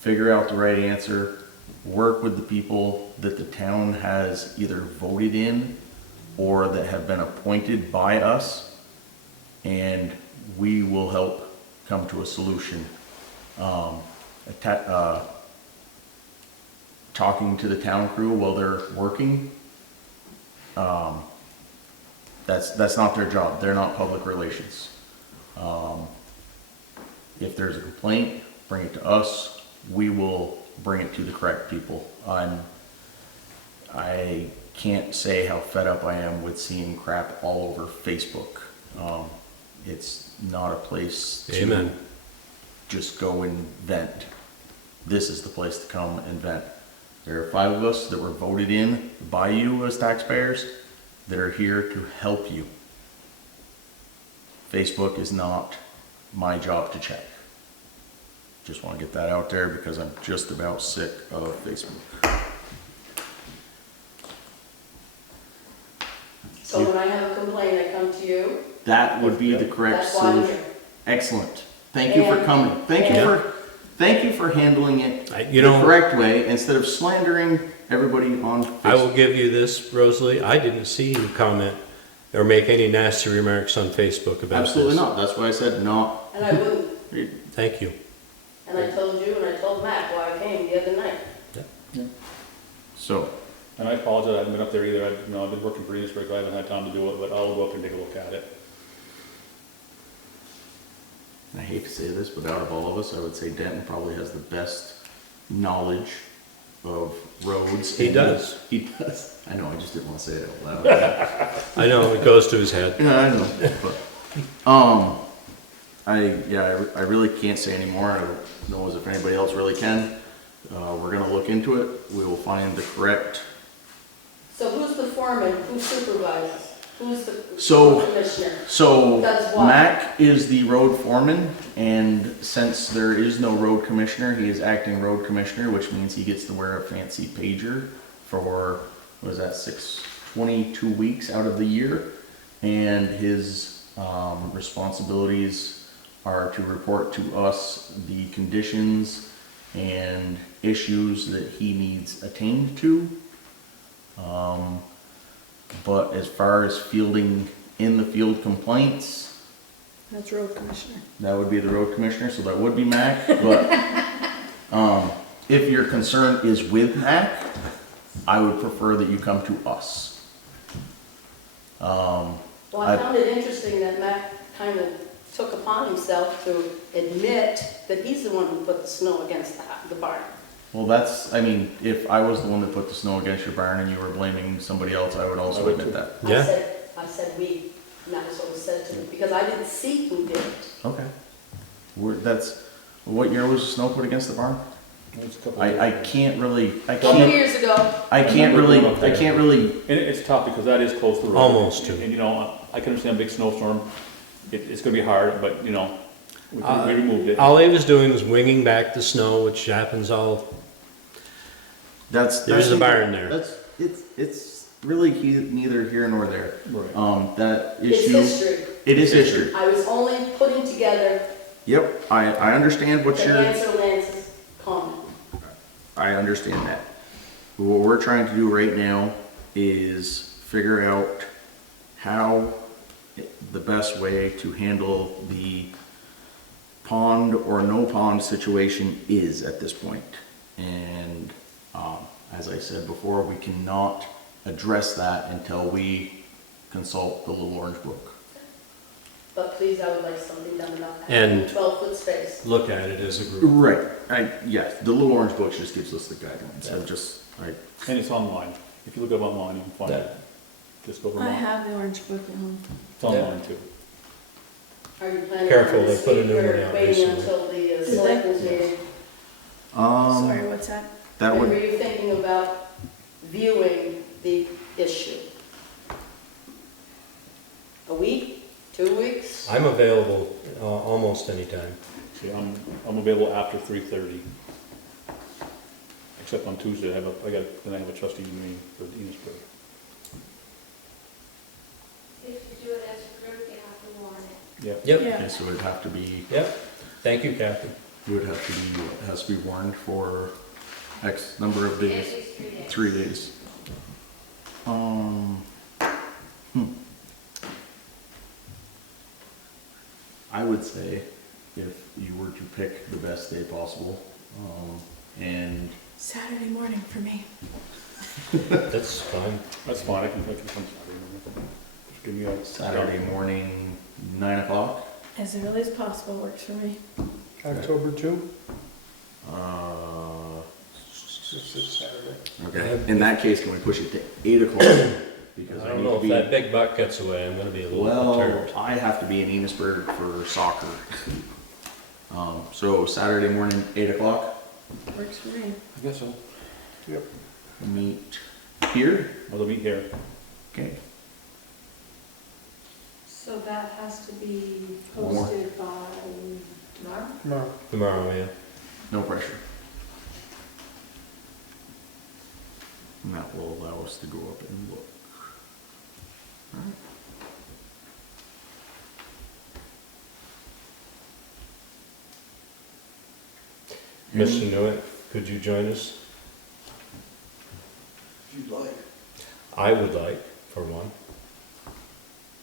figure out the right answer, work with the people that the town has either voted in or that have been appointed by us, and we will help come to a solution. Talking to the town crew while they're working, that's not their job. They're not public relations. If there's a complaint, bring it to us. We will bring it to the correct people. I can't say how fed up I am with seeing crap all over Facebook. It's not a place to Amen. just go and vent. This is the place to come and vent. There are 5 of us that were voted in by you as taxpayers that are here to help you. Facebook is not my job to check. Just want to get that out there because I'm just about sick of Facebook. So when I have a complaint, I come to you. That would be the correct That's why I'm solution. here. Excellent. Thank you for And- coming. Thank you for handling it You the know, correct way instead of slandering everybody on Facebook. I will give you this, Rosalie. I didn't see you comment or make any nasty remarks on Facebook about this. Absolutely not. That's why I said not. And I wouldn't. Thank you. And I told you and I told Matt why I came the other night. So, And I apologize, I haven't been up there either. I've been working for Enosburg, I haven't had time to do it, but I'll go up and take a look at it. I hate to say this, but out of all of us, I would say Denton probably has the best knowledge of roads. He does. He does. I know, I just didn't want to say it out loud. I know, it goes to his head. Yeah, I know. But, I really can't say anymore. I don't know as if anybody else really can. We're gonna look into it. We will find the correct. So who's the foreman? Who supervises? Who's the So- commissioner? So, Does what? Mac is the road foreman, and since there is no road commissioner, he is acting road commissioner, which means he gets to wear a fancy pager for, what is that, 22 weeks out of the year. And his responsibilities are to report to us the conditions and issues that he needs attained to. But as far as fielding in the field complaints, That's road commissioner. that would be the road commissioner, so that would be Mac. But if your concern is with Mac, I would prefer that you come to us. Well, I found it interesting that Matt kind of took upon himself to admit that he's the one who put the snow against the barn. Well, that's, I mean, if I was the one that put the snow against your barn and you were blaming somebody else, I would also admit that. Yeah. I said we, and that was what was said to me, because I didn't see who did it. Okay. What year was the snow put against the barn? It's a couple I years. can't really, A couple years ago, I can't really, And it's tough because that is close to the road. Almost to. And, I can understand a big snowstorm, it's gonna be hard, but, we removed it. All he was doing was winging back the snow, which happens all, that's. there's a barn there. It's really neither here nor there. Right. That It's issue, history. it is history. I was only putting together Yep, I understand what the you're, answer Lance's comment. I understand that. What we're trying to do right now is figure out how the best way to handle the pond or no pond situation is at this point. And as I said before, we cannot address that until we consult the Little Orange Book. But please, I would like something done about that. And- 12-foot space. Look at it as a group. Right. Yes, the Little Orange Book just gives us the guidelines. And it's online. If you look up online, you can find it. Just go I Vermont. have the orange book at home. It's online too. Are you planning Careful, on they this put a week new one or out waiting recently. until the they? selectmen's meeting? Sorry, what's that? That When were would, you thinking about viewing the issue? A week? 2 weeks? I'm available almost anytime. See, I'm available after 3:30. Except on Tuesday, then I have a trustee meeting for Enosburg. If you do it as a group, you have to warn it. Yeah. Yep, Yeah. okay, so it'd have to be, yep. Thank you, Kathy. it would have to be, it has to be warned for X number of At days, least 3 days. 3 days. I would say if you were to pick the best day possible, and Saturday morning for me. That's fine. That's fine, I can come Saturday morning. Just give me a. Saturday morning, 9 o'clock. As early as possible works for me. October 2, Uh, it's Saturday. okay, in that case, can we push it to 8 o'clock? Because I I don't need know to if be, that big buck gets away, I'm gonna be a little well, perturbed. I have to be in Enosburg for soccer. So Saturday morning, 8 o'clock, Works for me. I guess so. meet here, Well, they'll be here. okay? So that has to be More. posted by tomorrow? Tomorrow. Tomorrow, yeah. No pressure. And that will allow us to go up and look. Alright. Mr. Newitt, could you join us? If you'd like. I would like, for one.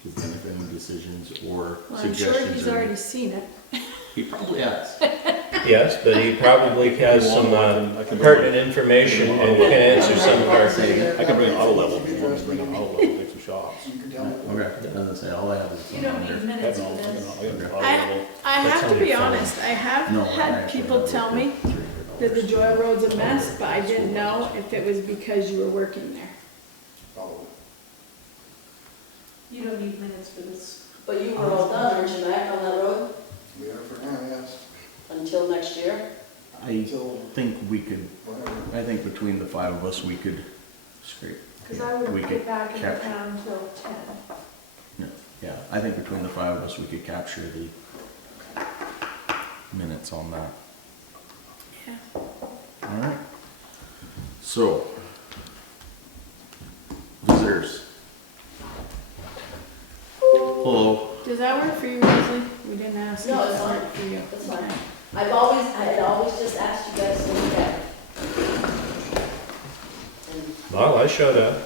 Give him any decisions or Well, I'm suggestions. sure he's or- already seen it. He probably has. Yes, but he probably has some I can bring- pertinent information and can answer some of our. I can bring an auto level if you want me to bring an auto level, take some shots. You can tell me. Okay, doesn't say, all I have is. a You phone don't number. need minutes for I this. got an auto I- level. I That's have to on be your phone. honest, I have No, I had actually people have tell it me for that the $300. Joy Road's a mess, but I didn't know if it was because you were working there. Probably. You don't need minutes for this. But you were all done, aren't you, Mac, on that road We are for now, yes. until next year? I Until think we could, whatever. I think between the 5 of us, we could scrape. Because I wouldn't We get could back in capture- town till 10. Yeah, I think between the 5 of us, we could capture the minutes on that. Yeah. Alright. So, visitors. Hello. Does that work for you, Leslie? We didn't ask. No, if it's that fine. worked for you. That's fine. Okay. I had always just asked you guys to look at it. And Well, I showed up.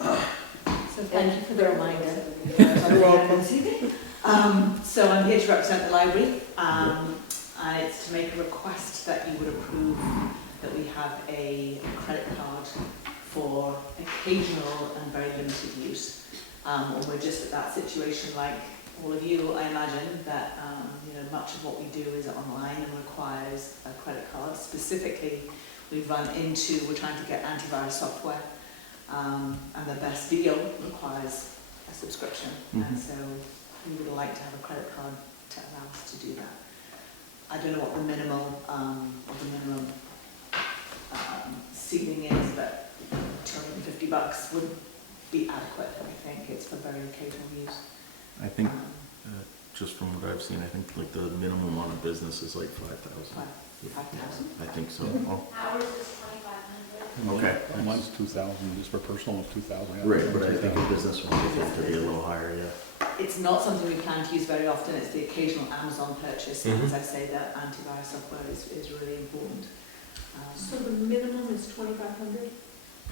So thank you for the reminder. You're welcome. So I'm here to represent the library, and it's to make a request that you would approve that we have a credit card for occasional and very limited use. When we're just at that situation, like all of you, I imagine that much of what we do is online and requires a credit card. Specifically, we're trying to get antivirus software. And the best deal requires a subscription, and so we would like to have a credit card to allow us to do that. I don't know what the minimum ceiling is, but $250 would be adequate. I think it's for very occasional use. I think just from what I've seen, I think like the minimum on a business is like 5,000. 5,000. I think so. Oh, Ours is 2,500. okay. Mine's 2,000, just for personal, it's 2,000. Right, but I think a business one would have to be a little higher, yeah. It's not something we plan to use very often, it's the occasional Amazon purchase, and Mhm. as I say, that antivirus software is really important. So the minimum is 2,500?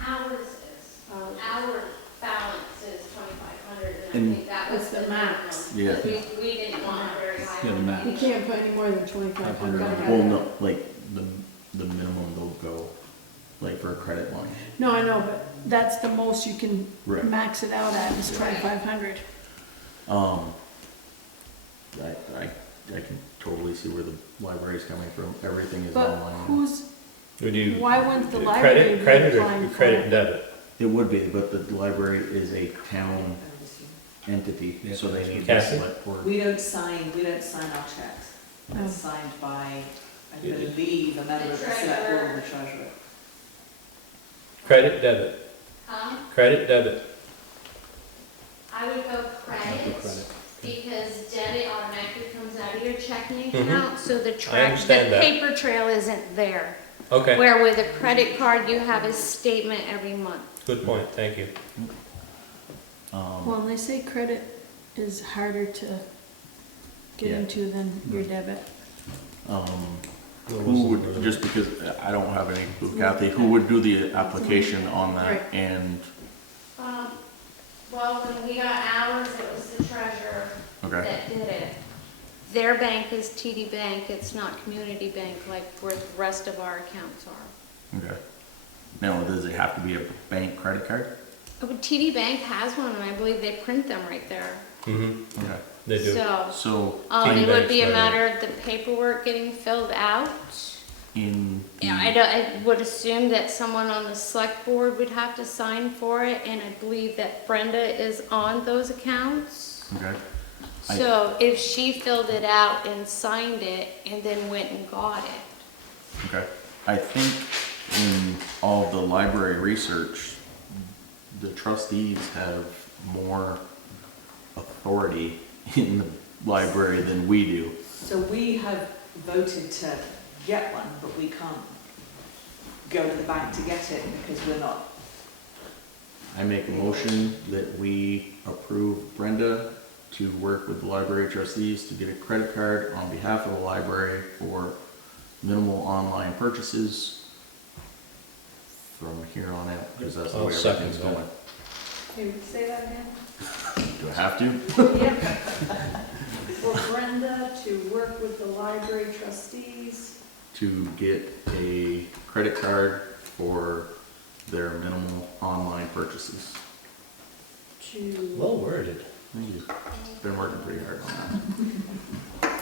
Ours is, our balance is 2,500, and I And- think that was That's the the max. minimum. Yeah. We didn't want a very high. Yeah, the one. max. You can't put any more than 2,500. 500. Well, no, like the minimum they'll go, like for a credit line. No, I know, but that's the most you can Right. max it out at is 2,500. I can totally see where the library's coming from. Everything is But online. who's, Would you? why wouldn't the library be Credit applying or for credit it? and debit? It would be, but the library is a town entity, Yeah. so they need the Kathy? select board. We don't sign our checks. Oh. It's signed by, I It is. believe, a member of the select board and the treasurer. Credit, debit, credit, debit. I would go I'll do credit, credit. because debit automatically comes out of your checking Mhm. account, so the I understand that. paper trail isn't there. Okay, Where with a credit card, you have a statement every month. good point, thank you. Well, and they say credit is harder to get Yeah. into than your debit. Who would, just because I don't have any clue, Kathy, who would do the application on that? Right. And, Well, when we got ours, it was the treasurer okay, that did it. Their bank is TD Bank, it's not Community Bank like where the rest of our accounts are. okay. Now, does it have to be a bank credit card? Oh, but TD Bank has one, and I believe they print them right there. Mm-hmm, Okay. they do. So, So, TD it would be a Bank's got it. matter of the paperwork getting filled out. in. Yeah, I would assume that someone on the select board would have to sign for it, and I believe that Brenda is on those accounts. Okay, So if she filled it out and signed it and then went and got it. okay. I think in all of the library research, the trustees have more authority in the library than we do. So we have voted to get one, but we can't go to the bank to get it because we're not. I make a motion that we approve Brenda to work with the library trustees to get a credit card on behalf of the library for minimal online purchases from here on out, because that's the I'll way second everything's that. going. Can you say that again? Do I have to? Yep. For Brenda to work with the library trustees. To get a credit card for their minimal online purchases. To. Well worded. Thank you. Been working pretty hard on that.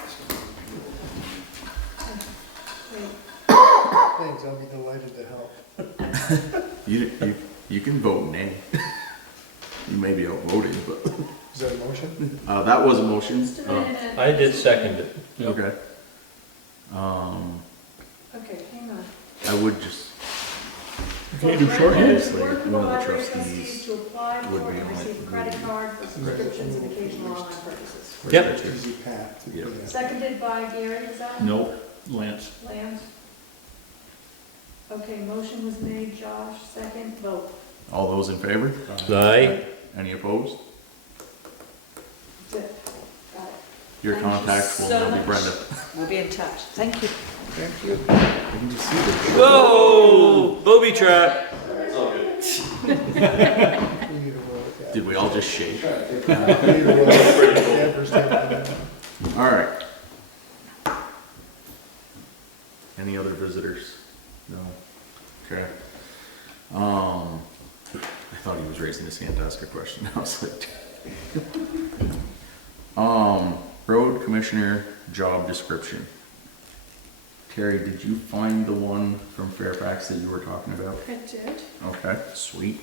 Thanks, I'll be delighted to help. You can vote nay. You may be outvoted, but, Is that a motion? that was a motion. Just a minute. I did second it. Okay. Okay, hang on. I would just, Can't do shorthand? Honestly, Work with the one of the library trustees trustees to apply would for be and on it. receive credit card for subscriptions and occasional online purchases. Yep. Easy path. Yep. Yeah. Seconded by Gary, is that? No, Lance. Land? Okay, motion was made, Josh, second, vote. all those in favor? Aye. Any opposed? Zip. Got it. Your Thank you contact will so now be much. Brenda. We'll be in touch. Thank you. Thank you. I can just see the. Whoa, booby trap. We need a vote. Did we all just shake? We need a vote. Amber's taking it. All right. Any other visitors? No. Okay. I thought he was raising his hand to ask a question. I was like, road commissioner job description. Terry, did you find the one from Fairfax that you were talking about? I did, Okay, sweet.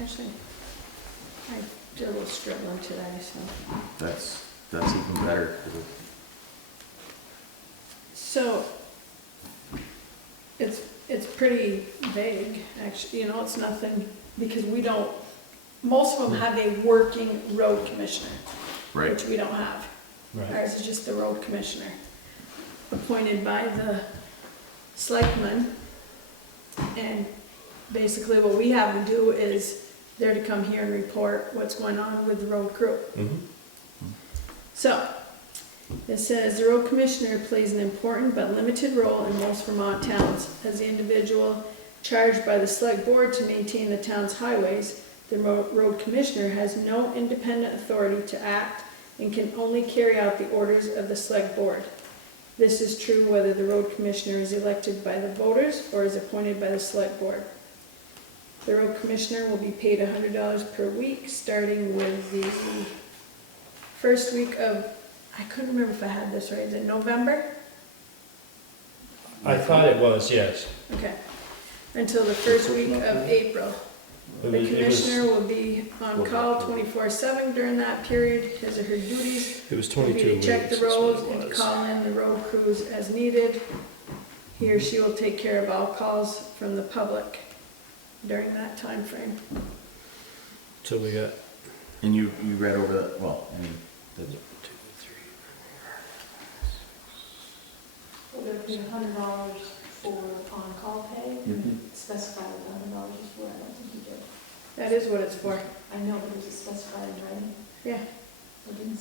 actually, I did a little scribbling today, so. That's even better. So, it's pretty vague, actually, you know, it's nothing, because we don't, most of them have a working road commissioner. Right. which we don't have. Right. Ours is just the road commissioner, appointed by the selectmen. And basically what we have to do is they're to come here and report what's going on with the road crew. Mhm. So, it says the road commissioner plays an important but limited role in most Vermont towns. As the individual charged by the select board to maintain the town's highways, the road commissioner has no independent authority to act and can only carry out the orders of the select board. This is true whether the road commissioner is elected by the voters or is appointed by the select board. The road commissioner will be paid $100 per week, starting with the first week of, I couldn't remember if I had this right, is it November? I thought it was, yes. Okay. Until the first week of April. It The was- it was- commissioner will be on call 24/7 during that period. His or her duties It was will be 22 to check weeks. the is what roads it and to was. call in the road crews as needed. He or she will take care of all calls from the public during that time frame. So we got And you read over that, well, I mean, Well, there'd be $100 for on-call pay, Mhm. specified $100 is for, I don't think you did. That is what it's for. I know, but it was specified in writing. Yeah. I didn't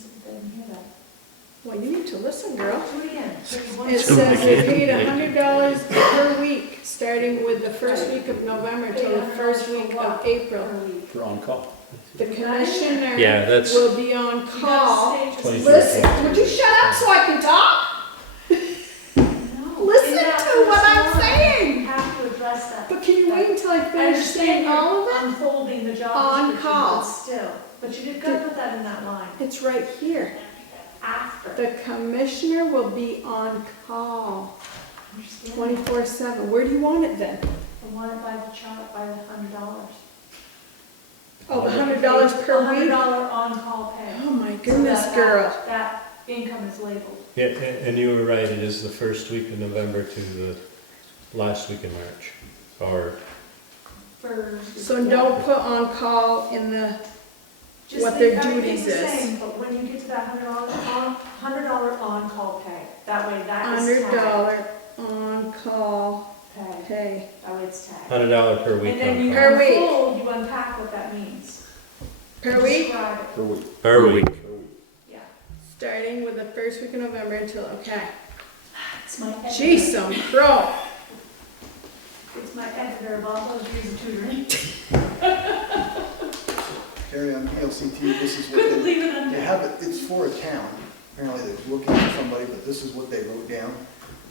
hear that. Well, you need to listen, girl. Do it again. It says they paid $100 per week, starting with the first week of November till the first week of April. For on-call. The commissioner Yeah, that's- will be on call. 24. Listen, would you shut up so I can talk? Listen to what I'm saying. You have to address that. But can you wait until I I finish understand saying you're all of it? unfolding the job On description, call. but still. But you did gotta put that in that line, It's right here. after. The commissioner will be on call Understand? 24/7. Where do you want it then? I want it by the chart, by the $100. Oh, the $100 per week? $100 on-call pay. Oh my So goodness, that- girl. That income is labeled. Yeah, and you were right, it is the first week of November to the last week of March, or, So don't put on call in the, Just what leave their everything duties the is. same, but when you get to that $100 on-call pay, that way that is $100 on-call tagged. pay. Pay, that way it's tagged. $100 per week And then on you call. Per week. unfold, you unpack what that means. Per week? Describe it, Per week. Per week. yeah. Starting with the first week of November until, okay. It's my editor. Jeez, some crow. It's my editor of all those years of tutoring. Carry on PLCT, this is what Couldn't they, leave it they undone. have it, it's for a town. Apparently they're looking for somebody, but this is what they wrote down.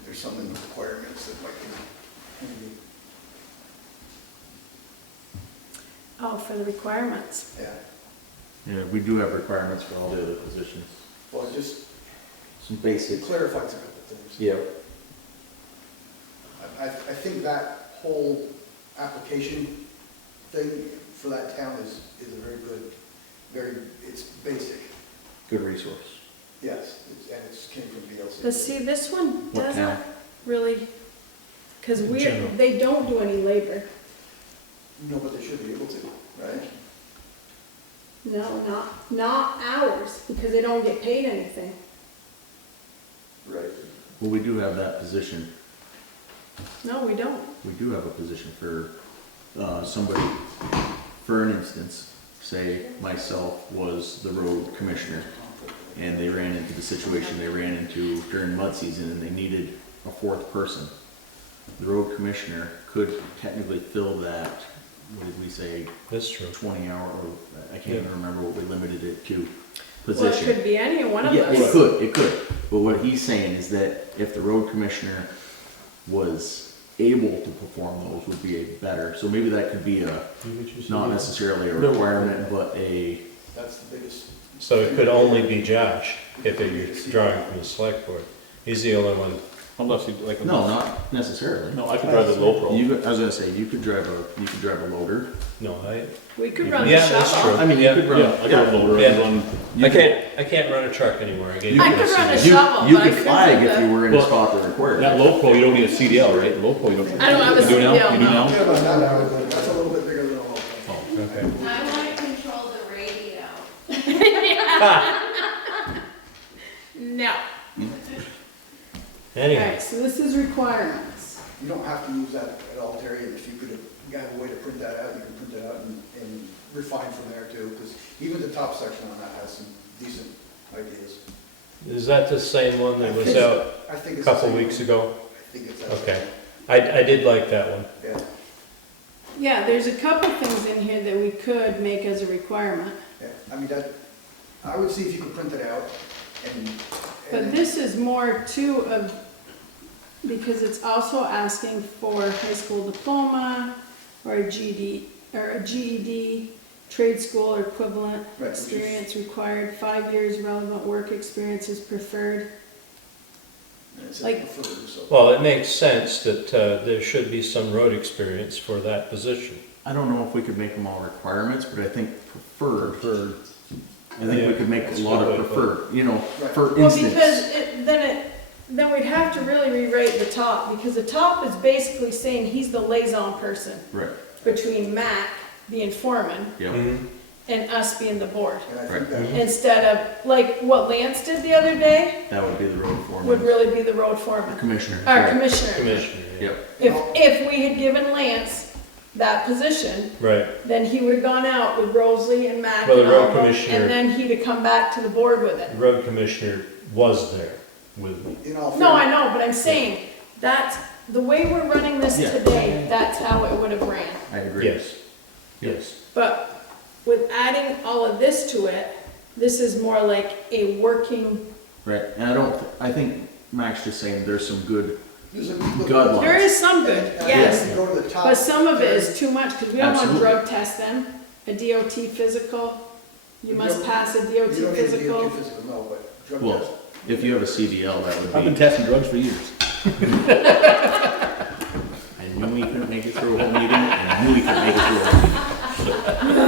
There's some in the requirements that might be handy. Oh, for the requirements. Yeah, yeah, we do have requirements for all the other positions. well, it just Some basic. clarifies a couple things. Yeah. I think that whole application thing for that town is a very good, it's basic. Good resource. Yes, and it's came from VLC. But see, this one What doesn't town? really, because In general. they don't do any labor. No, but they should be able to, right? No, not ours, because they don't get paid anything. Right. Well, we do have that position. No, we don't. We do have a position for somebody, for an instance, say myself was the road commissioner and they ran into the situation they ran into during mud season and they needed a fourth person. The road commissioner could technically fill that, what did we say, That's true. 20 hour, or I can't even remember what we limited it to, Well, it position. could be any one of Yeah, us. it could. But what he's saying is that if the road commissioner was able to perform those would be a better, so maybe that could be a, not necessarily a requirement, but a, That's the biggest. So it could only be Josh if you're drawing from the select board. He's the only one. Unless you like. no, not necessarily. No, I could drive the low pro. I was gonna say, you could drive a loader. No, We could run the Yeah, that's shovel. true. I mean, you Yeah, could run. Yeah, I got a loader, I Yeah. can run. you I can't run a truck anymore. I gave You you I could the run a CD. shovel, You but I could couldn't flag do if you the- were in a Well, spot that required That it. low pro, you don't need a CDL, right? Low pro, you don't. I don't have a You do now? CDL, You do no. now? Yeah, but that's a little bit bigger than a low. Oh, okay. I want to control the radio. No. Anyway, Alright, so this is requirements. You don't have to use that at all, Terry, and if you could have a way to print that out, you can print that out and refine from there too, because even the top section on that has some decent ideas. is that the same one that was I think- out I think a it's the couple same weeks one. ago? I think it's that. Okay. I did like that one. Yeah, Yeah, there's a couple things in here that we could make as a requirement, yeah, I mean, I would see if you could print it out and. but this is more too of, because it's also asking for high school diploma or a GED, trade school or equivalent Right, which is- experience required, 5 years relevant work experience is preferred. And it's like- preferred, so. Well, it makes sense that there should be some road experience for that position. I don't know if we could make them all requirements, but I think preferred, I think we Yeah. could make a That's lot a good of way to preferred, you know, Right. for Well, instance. because then we'd have to really rewrite the top, because the top is basically saying he's the liaison person Right, between Mac being foreman yeah, and us being the board. And I Right. think that, Instead of, like what Lance did the other day, that would be the road would foreman, really be the road foreman, commissioner. or right. commissioner. Commissioner, yeah. Yep, If we had given Lance that position, Right. then he would have gone out with Rosalie and Mac Well, the and road all of them, commissioner- and then he'd have come back to the board with it. The road commissioner was there with me. in all No, I fairness, know, but I'm saying, that's, the way we're running this Yeah. today, that's how it would have ran. I agree. Yes, yes. But with adding all of this to it, this is more like a working, Right, and I think Mac's just saying there's some good there's a- look, guidelines. there is some good, and I yes. think you go to the top. But some of it Terry, is too much, because we don't want to Absolutely. drug test them, a DOT physical, you must pass a You DOT don't need to be physical. a physical, no, but drug Well, test. if you have a CDL, that I've would been be, testing drugs for years. I knew he couldn't make it through a whole meeting, and I knew he couldn't make it through a whole meeting.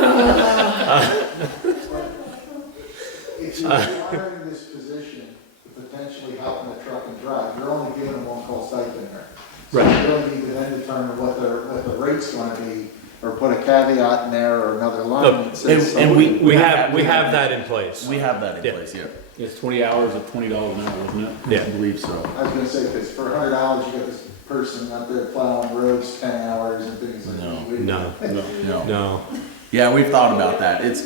If you're hiring this position to potentially help in the truck and drive, you're only giving them one-call stipend there. So Right. you really need to then determine what the rate's gonna be, or put a caveat in there or another line Look, that says. and we- We have that in place. We have that in Yeah. place, yeah. It's 20 hours at $20 an hour, wasn't it? Yeah. I believe so. I was gonna say, because for $100, you got this person out there plowing roads 10 hours and things like that. No, No. no. Yeah, we've thought about that. It's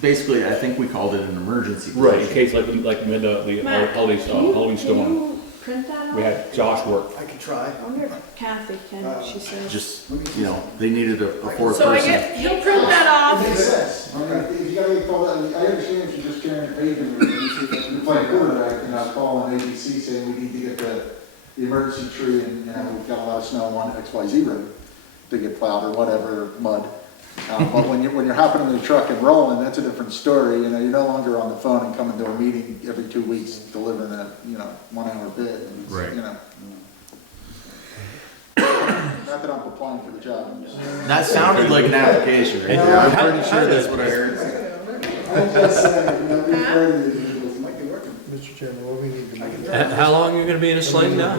basically, I think we called it an emergency Right, in position. case like we had the Matt, Halloween can you Halloween storm. print that We off? had Josh work. I could try. I wonder if Kathy can, she says. Just, you know, they needed a fourth So I person. get, he'll print that It makes off. sense. I mean, if you gotta get called out, I understand if you're just carrying a paving, or you're playing quarterback, and not calling ABC saying we need to get the emergency tree, and, you know, we've got a lot of snow on XYZ road to get plowed or whatever, mud. But when you're hopping in the truck and rolling, that's a different story, you know, you're no longer on the phone and coming to a meeting every 2 weeks delivering a, 1 hour bid, and it's, Right. Not that I'm applying for the job, I'm just. That sounded like an application right there. I'm pretty sure that's what I heard. I'm just saying, be fair to the individuals. Might be working. Mr. Chairman, what we need to do. How long are you gonna be in a sling now?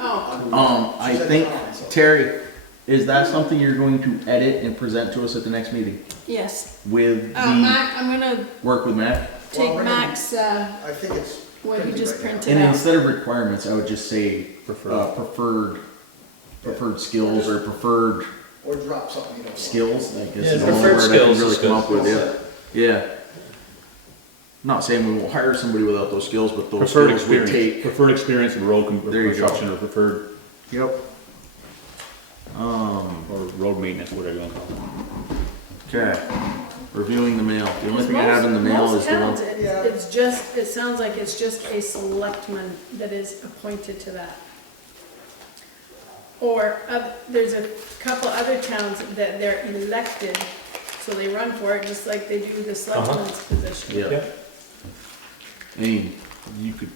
Oh, I think, Terry, is that something you're going to edit and present to us at the next meeting? yes. With the, Mac, I'm gonna work with Matt? take Well, Mac's, I think it's. what he just right now. printed And out. instead of requirements, I would just say preferred skills or preferred Or drop something you don't want. skills, I guess Yeah, is the only preferred word I skills can really is come good. up with, yeah. Not saying we won't hire somebody without those skills, but those Preferred skills we experience, take. preferred experience in road There you go. construction or preferred, Yep. or road maintenance, whatever you want to call it. Okay, reviewing the mail. The only thing I have in the mail is the one. Most towns, it's just, it sounds like it's just a selectman that is appointed to that. Or, there's a couple other towns that they're elected, so they run for it, just like they do the selectman's position. Yeah. I mean, you could,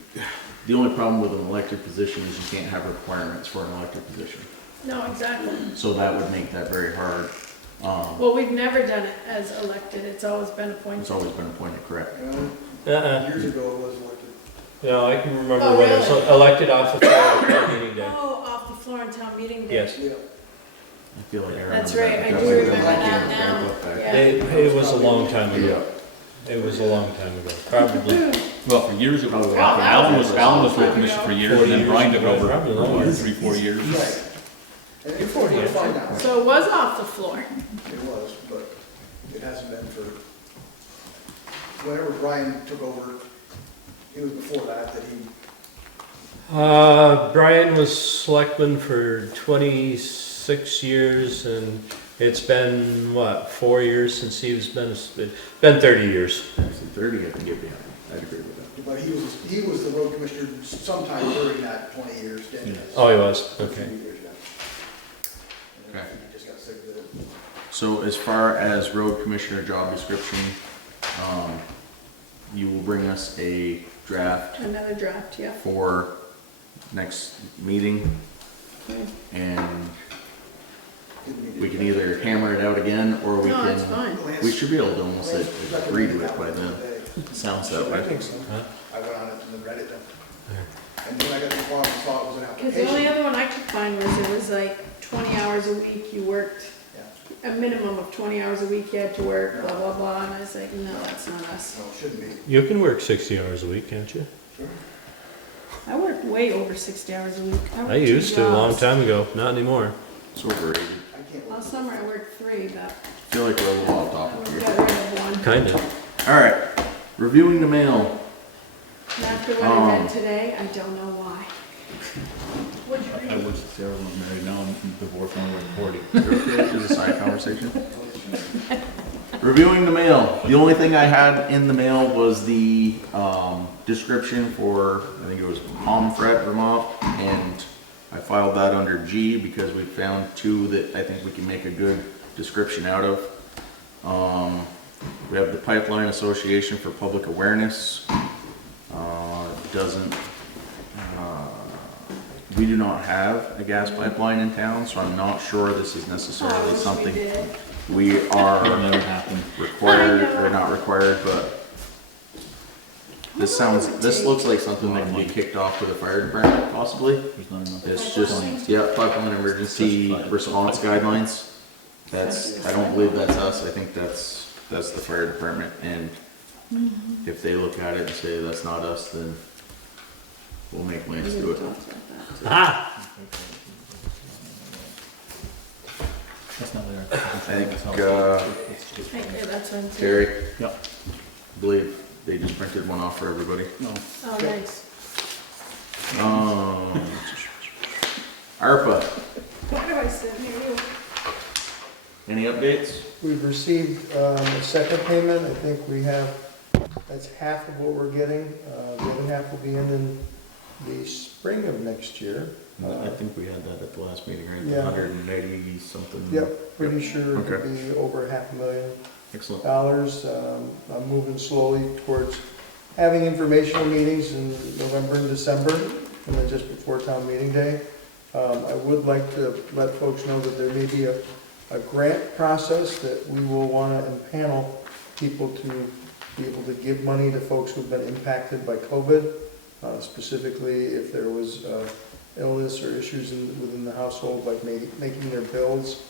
the only problem with an elected position is you can't have requirements for an elected position. No, exactly. So that would make that very hard. Well, we've never done it as elected, it's always been It's appointed. always been appointed, correct? Years ago it was elected. No, I can remember Oh, when it was really? elected off the floor at meeting day. Oh, off the floor on town meeting day. Yes, Yeah. I feel like I remember That's that. right, I do Definitely remember back in- that back now. look back. Yeah. it was a long time Yeah. ago. It was a long time ago, probably. Well, for years it was, Oh, Alan was road time commissioner ago. for years, and then 40 Brian years took over ago, for probably. 3-4 years. Right. And it's Before we'll you. find out. So it was off the floor. It was, but it hasn't been for, whenever Brian took over, it was before that he, Brian was selectman for 26 years, and it's been, what, 4 years since it's been 30 years. Actually, 30, I can get behind. I'd agree with that. but he was the road commissioner sometime during that 20 years, 10 years. Oh, he was, A okay. few years, yeah. And then Okay. he just got sick of it. So as far as road commissioner job description, you will bring us a draft Another draft, yeah. for next meeting, Okay. and we can either hammer it out again, or we No, that's can, fine. we should be able to almost agree to it by then. Sounds that I way. think so. I went on it and read it then. And then I got the form and saw it was an Because the only application. other one I could find was it was like 20 hours a week you worked, Yeah. a minimum of 20 hours a week you had to work, blah, blah, blah, and I was like, no, that's not us. No, it shouldn't be. You can work 60 hours a week, can't you? Sure. I work way over 60 hours a week. I work 2 used to a long jobs. time ago, not anymore. It's overrated. I can't. Last summer I worked 3, but I feel like we're a little off topic we here. got rid of one. Kinda. All right, reviewing the mail. And after what I read today, I don't know why. What'd you I read? was, Sarah was married now, and divorced when we were 40. This is a side conversation. Reviewing the mail. The only thing I had in the mail was the description for, I think it was Pomfret, Vermont, and I filed that under G because we found 2 that I think we can make a good description out of. We have the Pipeline Association for Public Awareness. We do not have a gas pipeline in town, so I'm not sure this is Oh, I necessarily wish we something did. we That are never happened. required, I know. or not required, but this looks like something that can be kicked off to the fire department possibly. There's not enough. It's just, yeah, pipeline emergency response guidelines. That's, I don't believe that's us, I think that's the fire department, and if they look at it and say that's not us, then we'll make Lance do it. Ah! That's not there. I think, Yeah, that's what I'm saying. Terry, Yep. I believe they just printed one off for everybody. No. Oh, nice. ARPA, Why do I sit near you? any updates? We've received a second payment. I think we have, that's half of what we're getting. The other half will be in the spring of next year. I think we had that at the last meeting, right? Yeah. 180 something. Yep, pretty sure it could Okay. be over $500,000. Excellent. I'm moving slowly towards having informational meetings in November and December, and then just before town meeting day. I would like to let folks know that there may be a grant process that we will want to impanel people to be able to give money to folks who've been impacted by COVID, specifically if there was illness or issues within the household, like making their bills,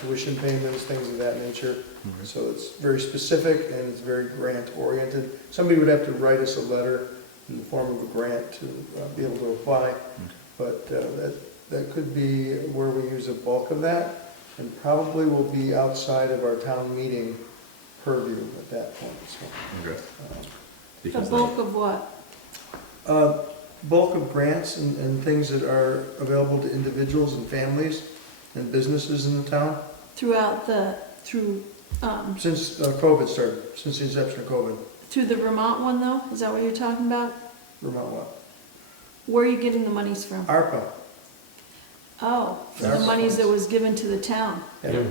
tuition payments, things of that nature. So it's very specific and it's very grant oriented. Somebody would have to write us a letter in the form of a grant to be able to apply. But that could be where we use a bulk of that, and probably will be outside of our town meeting purview at that point, so. Okay. The Because bulk of what? Bulk of grants and things that are available to individuals and families and businesses in the town, Through, since COVID started, since the inception of COVID. through the Vermont one though? Is that what you're talking about? Vermont what? Where are you getting the monies from? ARPA. Oh, the That's- monies that was given to the town. Yeah,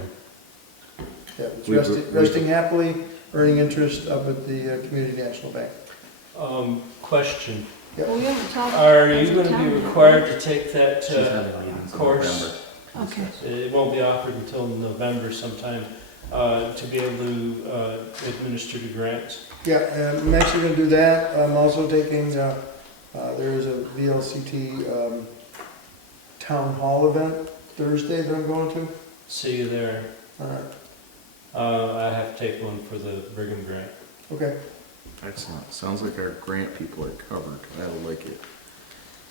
yeah, it's We- resting happily, earning interest up at the Community National Bank. Question. Well, we haven't talked. Are as you a gonna town be yet, required right? to take that she's having meetings in course? November. Okay. It won't be offered until November sometime, to be able to administer the grants. Yeah, I'm actually gonna do that. I'm also taking, there is a VLCT town hall event Thursday that I'm going to. See you there. All right. I have to take one for the Brigham grant. Okay, Excellent. Sounds like our grant people are covered. I like it.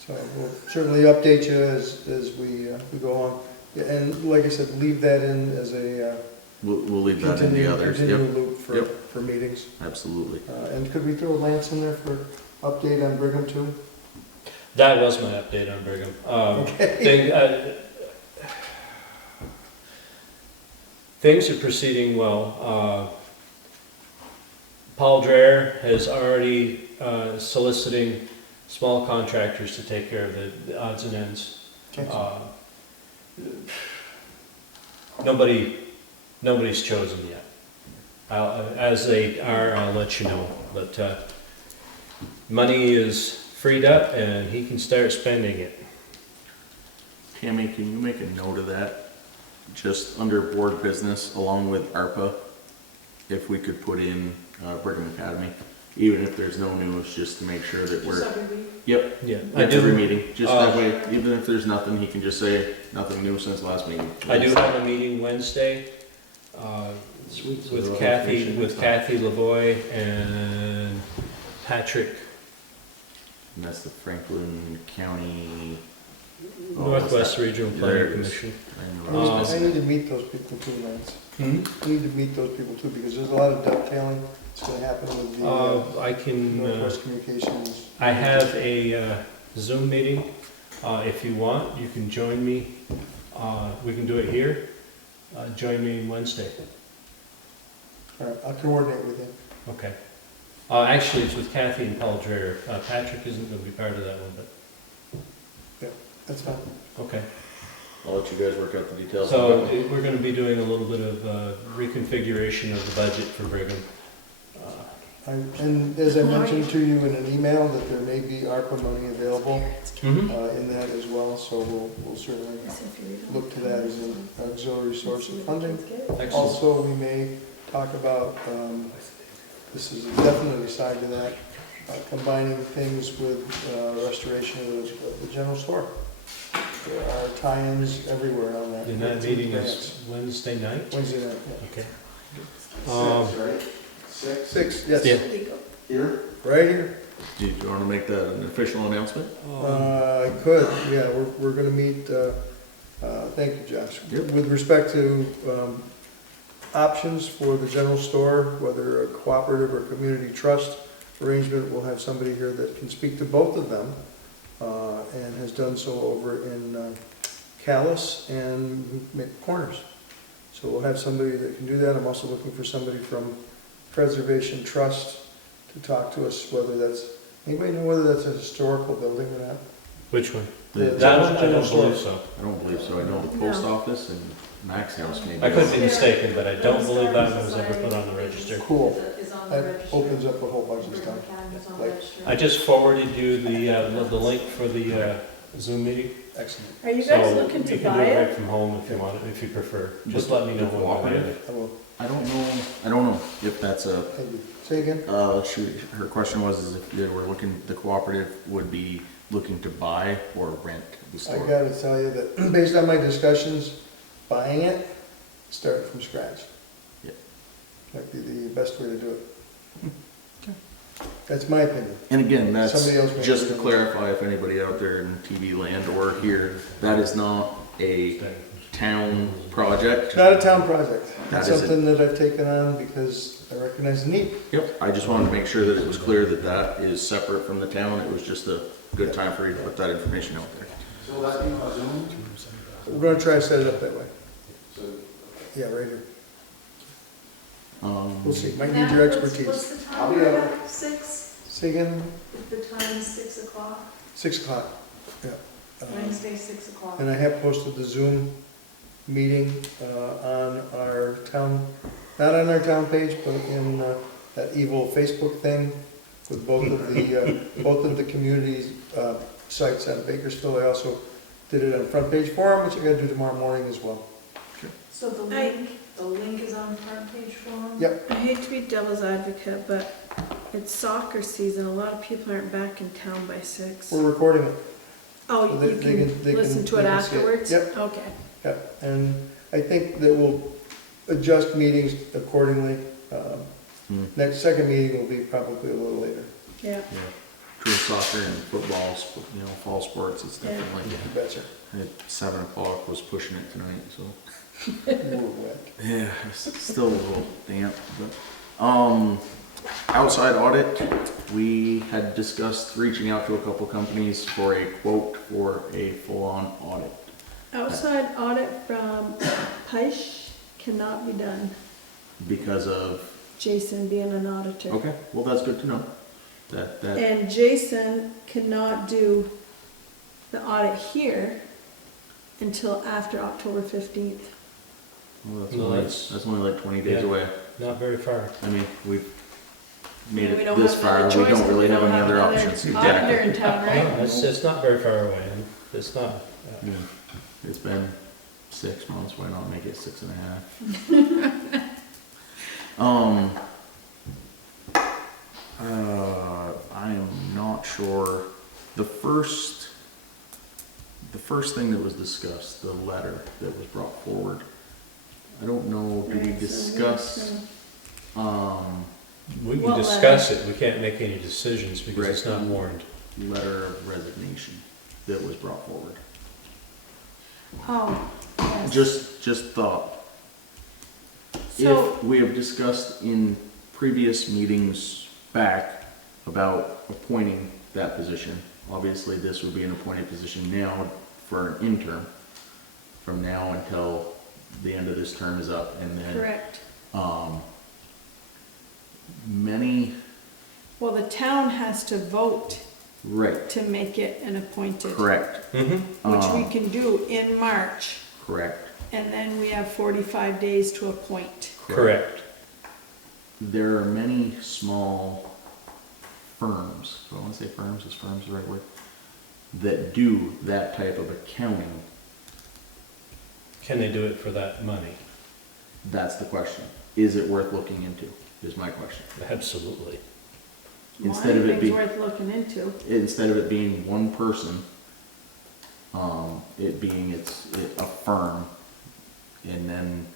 so we'll certainly update you as we go on. Yeah, and like I said, leave that in as a We'll leave that in the others. continual Yep, loop for, Yep. for meetings. absolutely. And could we throw Lance in there for update on Brigham too? That was my update on Brigham. Things are proceeding well. Paul Dreher has already soliciting small contractors to take care of the odds and ends. Okay. Nobody's chosen yet. As they are, I'll let you know. But money is freed up and he can start spending it. Tammy, can you make a note of that? Just under board business, along with ARPA, if we could put in Brigham Academy, even if there's no news, just to make sure that we're. Just every week. Yep, Yeah, every meeting, just that way, even if there's nothing, he can just say, nothing new since last meeting. I do have a meeting Wednesday Sweet. with Kathy Lavoy and Patrick, And that's the Franklin County. Northwest Regional There Planning it is. Commission. I know it's I missing. need to meet those people too, Lance. Hmm? I need to meet those people too, because there's a lot of dovetailing that's gonna happen with the I can, Northwest Communications. I have a Zoom meeting. If you want, you can join me. We can do it here. Join me Wednesday. All right, I'll coordinate with you. Okay. Actually, it's with Kathy and Paul Dreher. Patrick isn't going to be part of that one, but, That's fine. okay. I'll let you guys work out the details. So we're going to be doing a little bit of reconfiguration of the budget for Brigham. And as I mentioned to you in an email, that there may be ARPA money available Mm-hmm. in that as well, so we'll certainly look to that as an auxiliary source of funding. Excellent. Also, we may talk about, this is a definite aside to that, combining things with restoration of the general store. There are tie-ins everywhere on that. And that meeting is Wednesday night? Wednesday night, yeah. Okay. Right? 6? 6, yes. Yeah. Here? Right here. Do you want to make that an official announcement? I could, yeah, we're gonna meet, thank you, Josh. Yep. With respect to options for the general store, whether a cooperative or community trust arrangement, we'll have somebody here that can speak to both of them, and has done so over in Callis and Corners. So we'll have somebody that can do that. I'm also looking for somebody from Preservation Trust to talk to us, whether that's, anybody know whether that's a historical building or not? Which one? The That one, I general don't store. believe so. I don't believe so. I know the post office and Mac's house maybe. I could be mistaken, but I don't believe that one was ever put on the register. Cool. Is on the That register. opens up a whole bunch of Brigham stuff. Academy's on the Like- register. I just forwarded you the link for the Zoom meeting. Excellent. Are you guys So looking to you can buy do it right it? from home if you want, if you prefer. Just let me know when we're ready. I will, I don't know if that's a, thank you. Say again? her question was is if they were looking, the cooperative would be looking to buy or rent the I store. gotta tell you that, based on my discussions, buying it, start from scratch. Yeah. Might be the best way to do it. That's my opinion. And again, that's Somebody else may just to agree. clarify, if anybody out there in TV land or here, that is not a town project. It's not a town project. That It's is it. something that I've taken on because I recognize the need. Yep, I just wanted to make sure that it was clear that that is separate from the town. It was just a good time for you to put that information out there. So will that be on Zoom? We're gonna try to set it up that way. So, Yeah, right here. We'll see, might need Matt, your what's- expertise. What's the I'll time, be out. Rebecca? 6? Say again, The time's 6 o'clock, 6 o'clock, yeah. Wednesday, 6 o'clock. And I have posted the Zoom meeting on our town, not on our town page, but in that evil Facebook thing with both of the communities' sites on Bakersfield. I also did it on Front Page Forum, which I gotta do tomorrow morning as well. So the link is on front page form? Yep. I hate to be devil's advocate, but it's soccer season. A lot of people aren't back in town by 6. We're recording it. Oh, So they- you they can can- they listen can- to it they can see it. afterwards? Yep. Okay. Yep, and I think that we'll adjust meetings accordingly. Next, second meeting will be probably a little later. Yeah, True soccer and football, you know, fall sports, it's Yeah. definitely, You betcha. at 7 o'clock was pushing it tonight, so. We're wet. Yeah, it's still a little damp, but, outside audit, we had discussed reaching out to a couple companies for a quote for a full-on audit. outside audit from Peisch cannot be done, Because of, Jason being an auditor. okay, well, that's good to know. That, And Jason cannot do the audit here until after October 15th. well, No, that's- only like 20 days Yeah. away. Not very far. I mean, we've made We it don't this have far, another we choice, don't really we have don't any other another options. auditor in town, right? No, it's not very far away, and it's not, Yeah. It's been 6 months, why not make it 6.5? I am not sure, the first thing that was discussed, the letter that was brought forward, I don't know, did we Right, so discuss, we can What discuss it, we can't make any decisions because it's Right. not warned. letter of resignation that was brought forward? Oh, yes. Just thought. So, If we have discussed in previous meetings back about appointing that position, obviously this would be an appointed position now for an interim, from now until the end of this term is up, and then, correct. many, Well, the town has to vote right, to make it an appointed, correct, Mm-hmm. which we can do in March, correct. and then we have 45 days to appoint. Correct. There are many small firms, do I wanna say firms, is firms the right word? That do that type of accounting. Can they do it for that money? That's the question. Is it worth looking into, is my question. Absolutely. Instead of it Well, being, anything's worth looking into. instead of it being one person, it being a firm, and then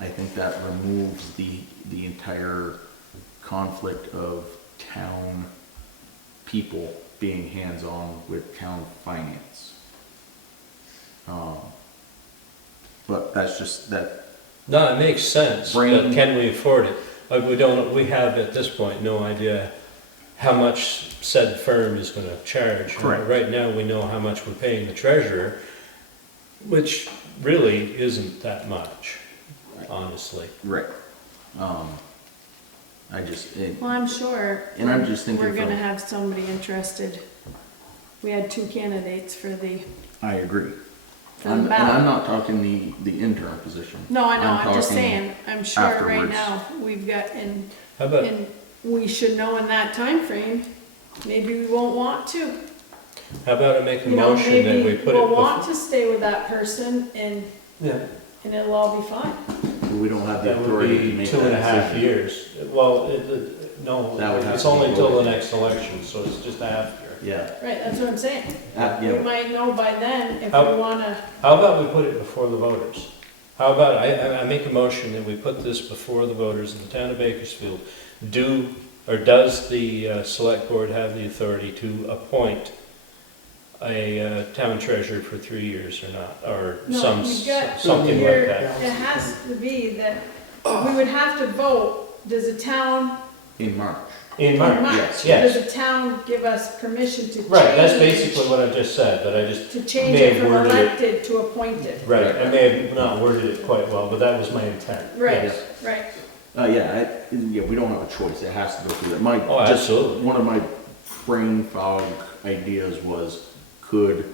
I think that removes the entire conflict of town people being hands-on with town finance. But that's just, that, No, it makes sense, but Brain- can we afford it? We have at this point no idea how much said firm is gonna charge. Correct. Right now, we know how much we're paying the treasurer, which really isn't that much, honestly. right. I just, Well, I'm sure. And I'm just thinking We're gonna from- have somebody interested. We had 2 candidates for the, I agree. for the And I'm ballot. not talking the interim position. No, I know, I'm just talking saying, I'm sure right afterwards. now, we've got, and How about, we should know in that time frame. Maybe we won't want to. I make a You know, motion that we maybe put it we'll want before. to stay with that person and Yeah, it'll all be fine. We don't have the that would authority to be make 2.5 that decision. years. Well, no, That would have it's to be only until the voted. next election, so it's just after. Yeah, Right, that's what I'm saying. We yeah, might know by then if How- we wanna, How about we put it before the voters? How about, I make a motion that we put this before the voters in the town of Bakersfield. Does the select board have the authority to appoint a town treasurer for 3 years or not? Or No, you've got- something like Here, that? it has to be that, we would have to vote, does the town, in March. In in March, March, yes. does the town give us permission to change? Right, that's basically what I just said, but I just, To change may it have from worded it- elected to appointed. right, I may have not worded it quite well, but that was my intent. Right, Yes. right. Yeah, we don't have a choice, it has to go through that. Oh, absolutely. One of my brain fog ideas was, could,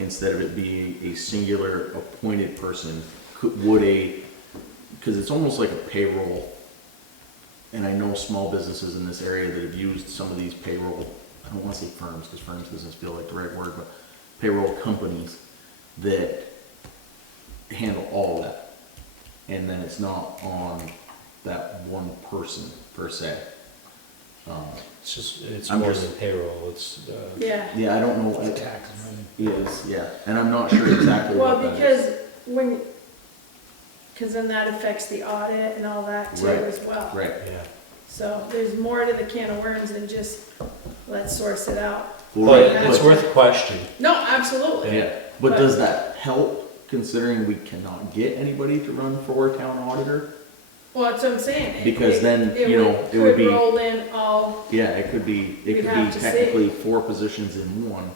instead of it being a singular appointed person, because it's almost like a payroll, and I know small businesses in this area that have used some of these payroll, I don't wanna say firms, because firms doesn't feel like the right word, but payroll companies that handle all that. And then it's not on that one person per se. It's I'm more just- than payroll, it's, Yeah, Yeah, I don't know what it is, yeah, and I'm not sure exactly well, what that is. because because then that affects the audit and all that too Right. as well. Right, yeah. So there's more to the can of worms than just, let's source it out. But it's worth a question. No, absolutely. Yeah, but does that help considering we cannot get anybody to run for town auditor? Well, that's what I'm saying. Because then, you know, it would could be, roll in all, yeah, it could be We'd have to see. technically 4 positions in one.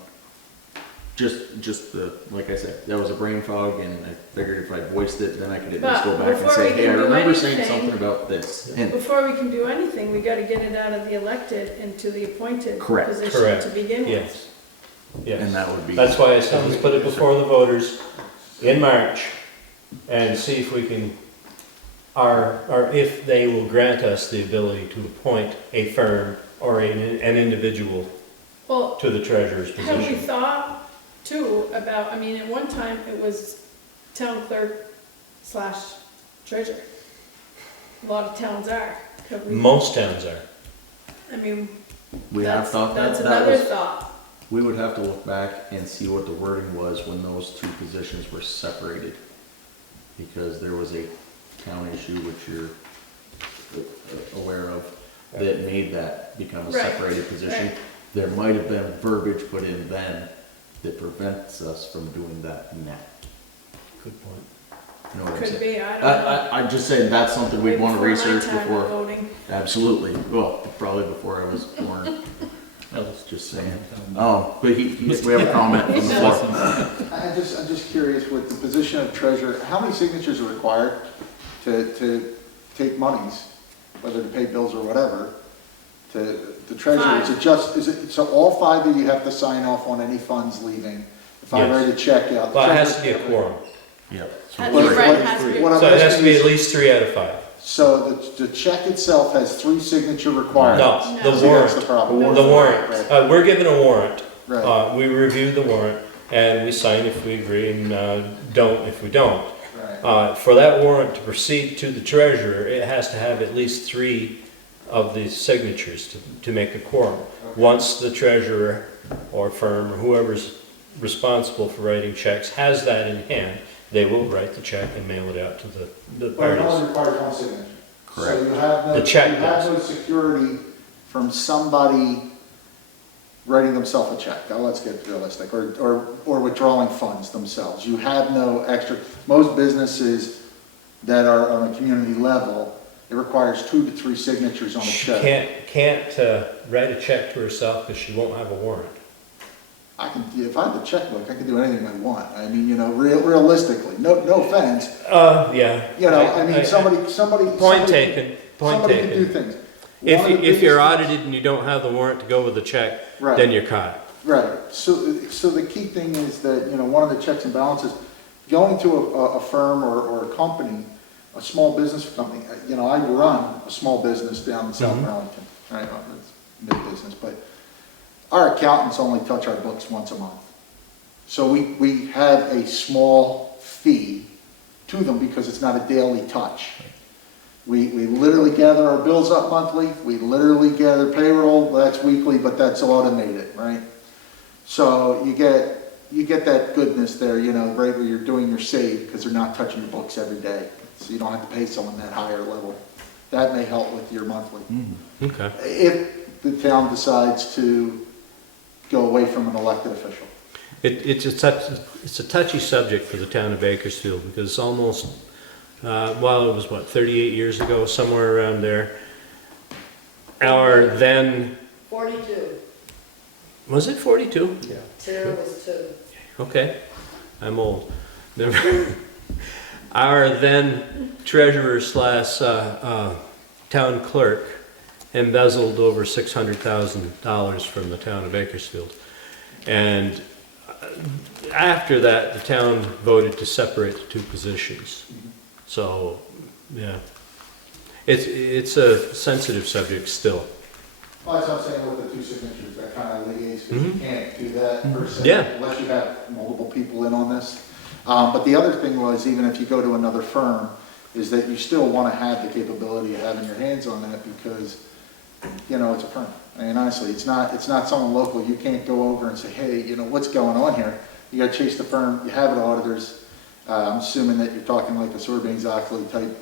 Just the, like I said, that was a brain fog, and I figured if I voiced it, then I could at least go But back and before say, we hey, I can do remember saying anything- something about this. And before we can do anything, we gotta get it out of the elected into the appointed Correct. position Correct. to begin with. Yes. and Yes. that would be. That's why I said, let's put it before the voters in March and see if we can, or if they will grant us the ability to appoint a firm or an individual Well, to the treasurer's have we position. thought too about, I mean, at one time it was town clerk / treasurer. A lot of towns are. Have we- Most towns are. I mean, We have that's, thought that, that's that another was, thought. we would have to look back and see what the wording was when those 2 positions were separated. Because there was a town issue, which you're aware of, that made that become a Right, separated position. right. There might have been verbiage put in then that prevents us from doing that now. Good point. You know what I'm Could saying? be, I don't know. I'm just saying that's something we'd Way want to before my research time of before. voting. Absolutely. Well, probably before I was born. I was just saying. Oh, but we have a comment from the floor. I'm just curious, with the position of treasurer, how many signatures are required to take monies, whether to pay bills or whatever, to the treasurer? 5. Is it, so all 5 of you have to sign off on any funds leaving? If I Yes. write a check out. Well, it has to be a quorum. Yep. Has What- to be right, what- has to be. what I'm So it has to asking be is- at least 3 out of 5. So the check itself has 3 signature requirements. No, No. the See, that's warrant, the problem. No. the warrant. Right. We're given a warrant. Right, We review the warrant and we sign if we agree and don't if we don't. right. For that warrant to proceed to the treasurer, it has to have at least 3 of the signatures to make a quorum. Okay. Once the treasurer or firm or whoever's responsible for writing checks has that in hand, they will write the check and mail it out to the But it parties. only requires 1 signature. Correct. So you have no, The check you have no security from somebody writing themselves a check. Now, let's get realistic, or withdrawing funds themselves. You have no extra, most businesses that are on a community level, it requires 2 to 3 signatures on a She check. can't write a check to herself because she won't have a warrant. I can, if I have the checkbook, I can do anything I want. I mean, you know, realistically, no offense, Yeah. you know, I mean, somebody. Point taken, point Somebody can do taken. things. One of the If you're biggest- audited and you don't have the warrant to go with the check, Right. then you're caught. Right, so the key thing is that, you know, one of the checks and balances, going to a firm or a company, a small business company, you know, I run a small business down in South Mhm. Burlington, right, it's mid-business, but our accountants only touch our books once a month. So we have a small fee to them because it's not a daily touch. We literally gather our bills up monthly, we literally gather payroll, that's weekly, but that's automated, right? So you get that goodness there, you know, right where you're doing your save, because they're not touching your books every day. So you don't have to pay someone that higher level. That may help with your monthly. Okay. If the town decides to go away from an elected official. It's a touchy subject for the town of Bakersfield because it's almost, well, it was what, 38 years ago, somewhere around there. Our then, 42. was it 42? Yeah. Sarah was 2. Okay, I'm old. Never- Our then treasurer slash town clerk embezzled over $600,000 from the town of Bakersfield. And after that, the town voted to separate the 2 positions. So, yeah, it's a sensitive subject still. Well, that's what I'm saying with the 2 signatures, that kind of liaise, because you Mhm. can't do that per se. Yeah. Unless you have multiple people in on this. But the other thing was, even if you go to another firm, is that you still want to have the capability of having your hands on that because, you know, it's a firm. I mean, honestly, it's not someone local. You can't go over and say, hey, you know, what's going on here? You got to chase the firm. You have auditors. I'm assuming that you're talking like the Sarbanes-Oxley type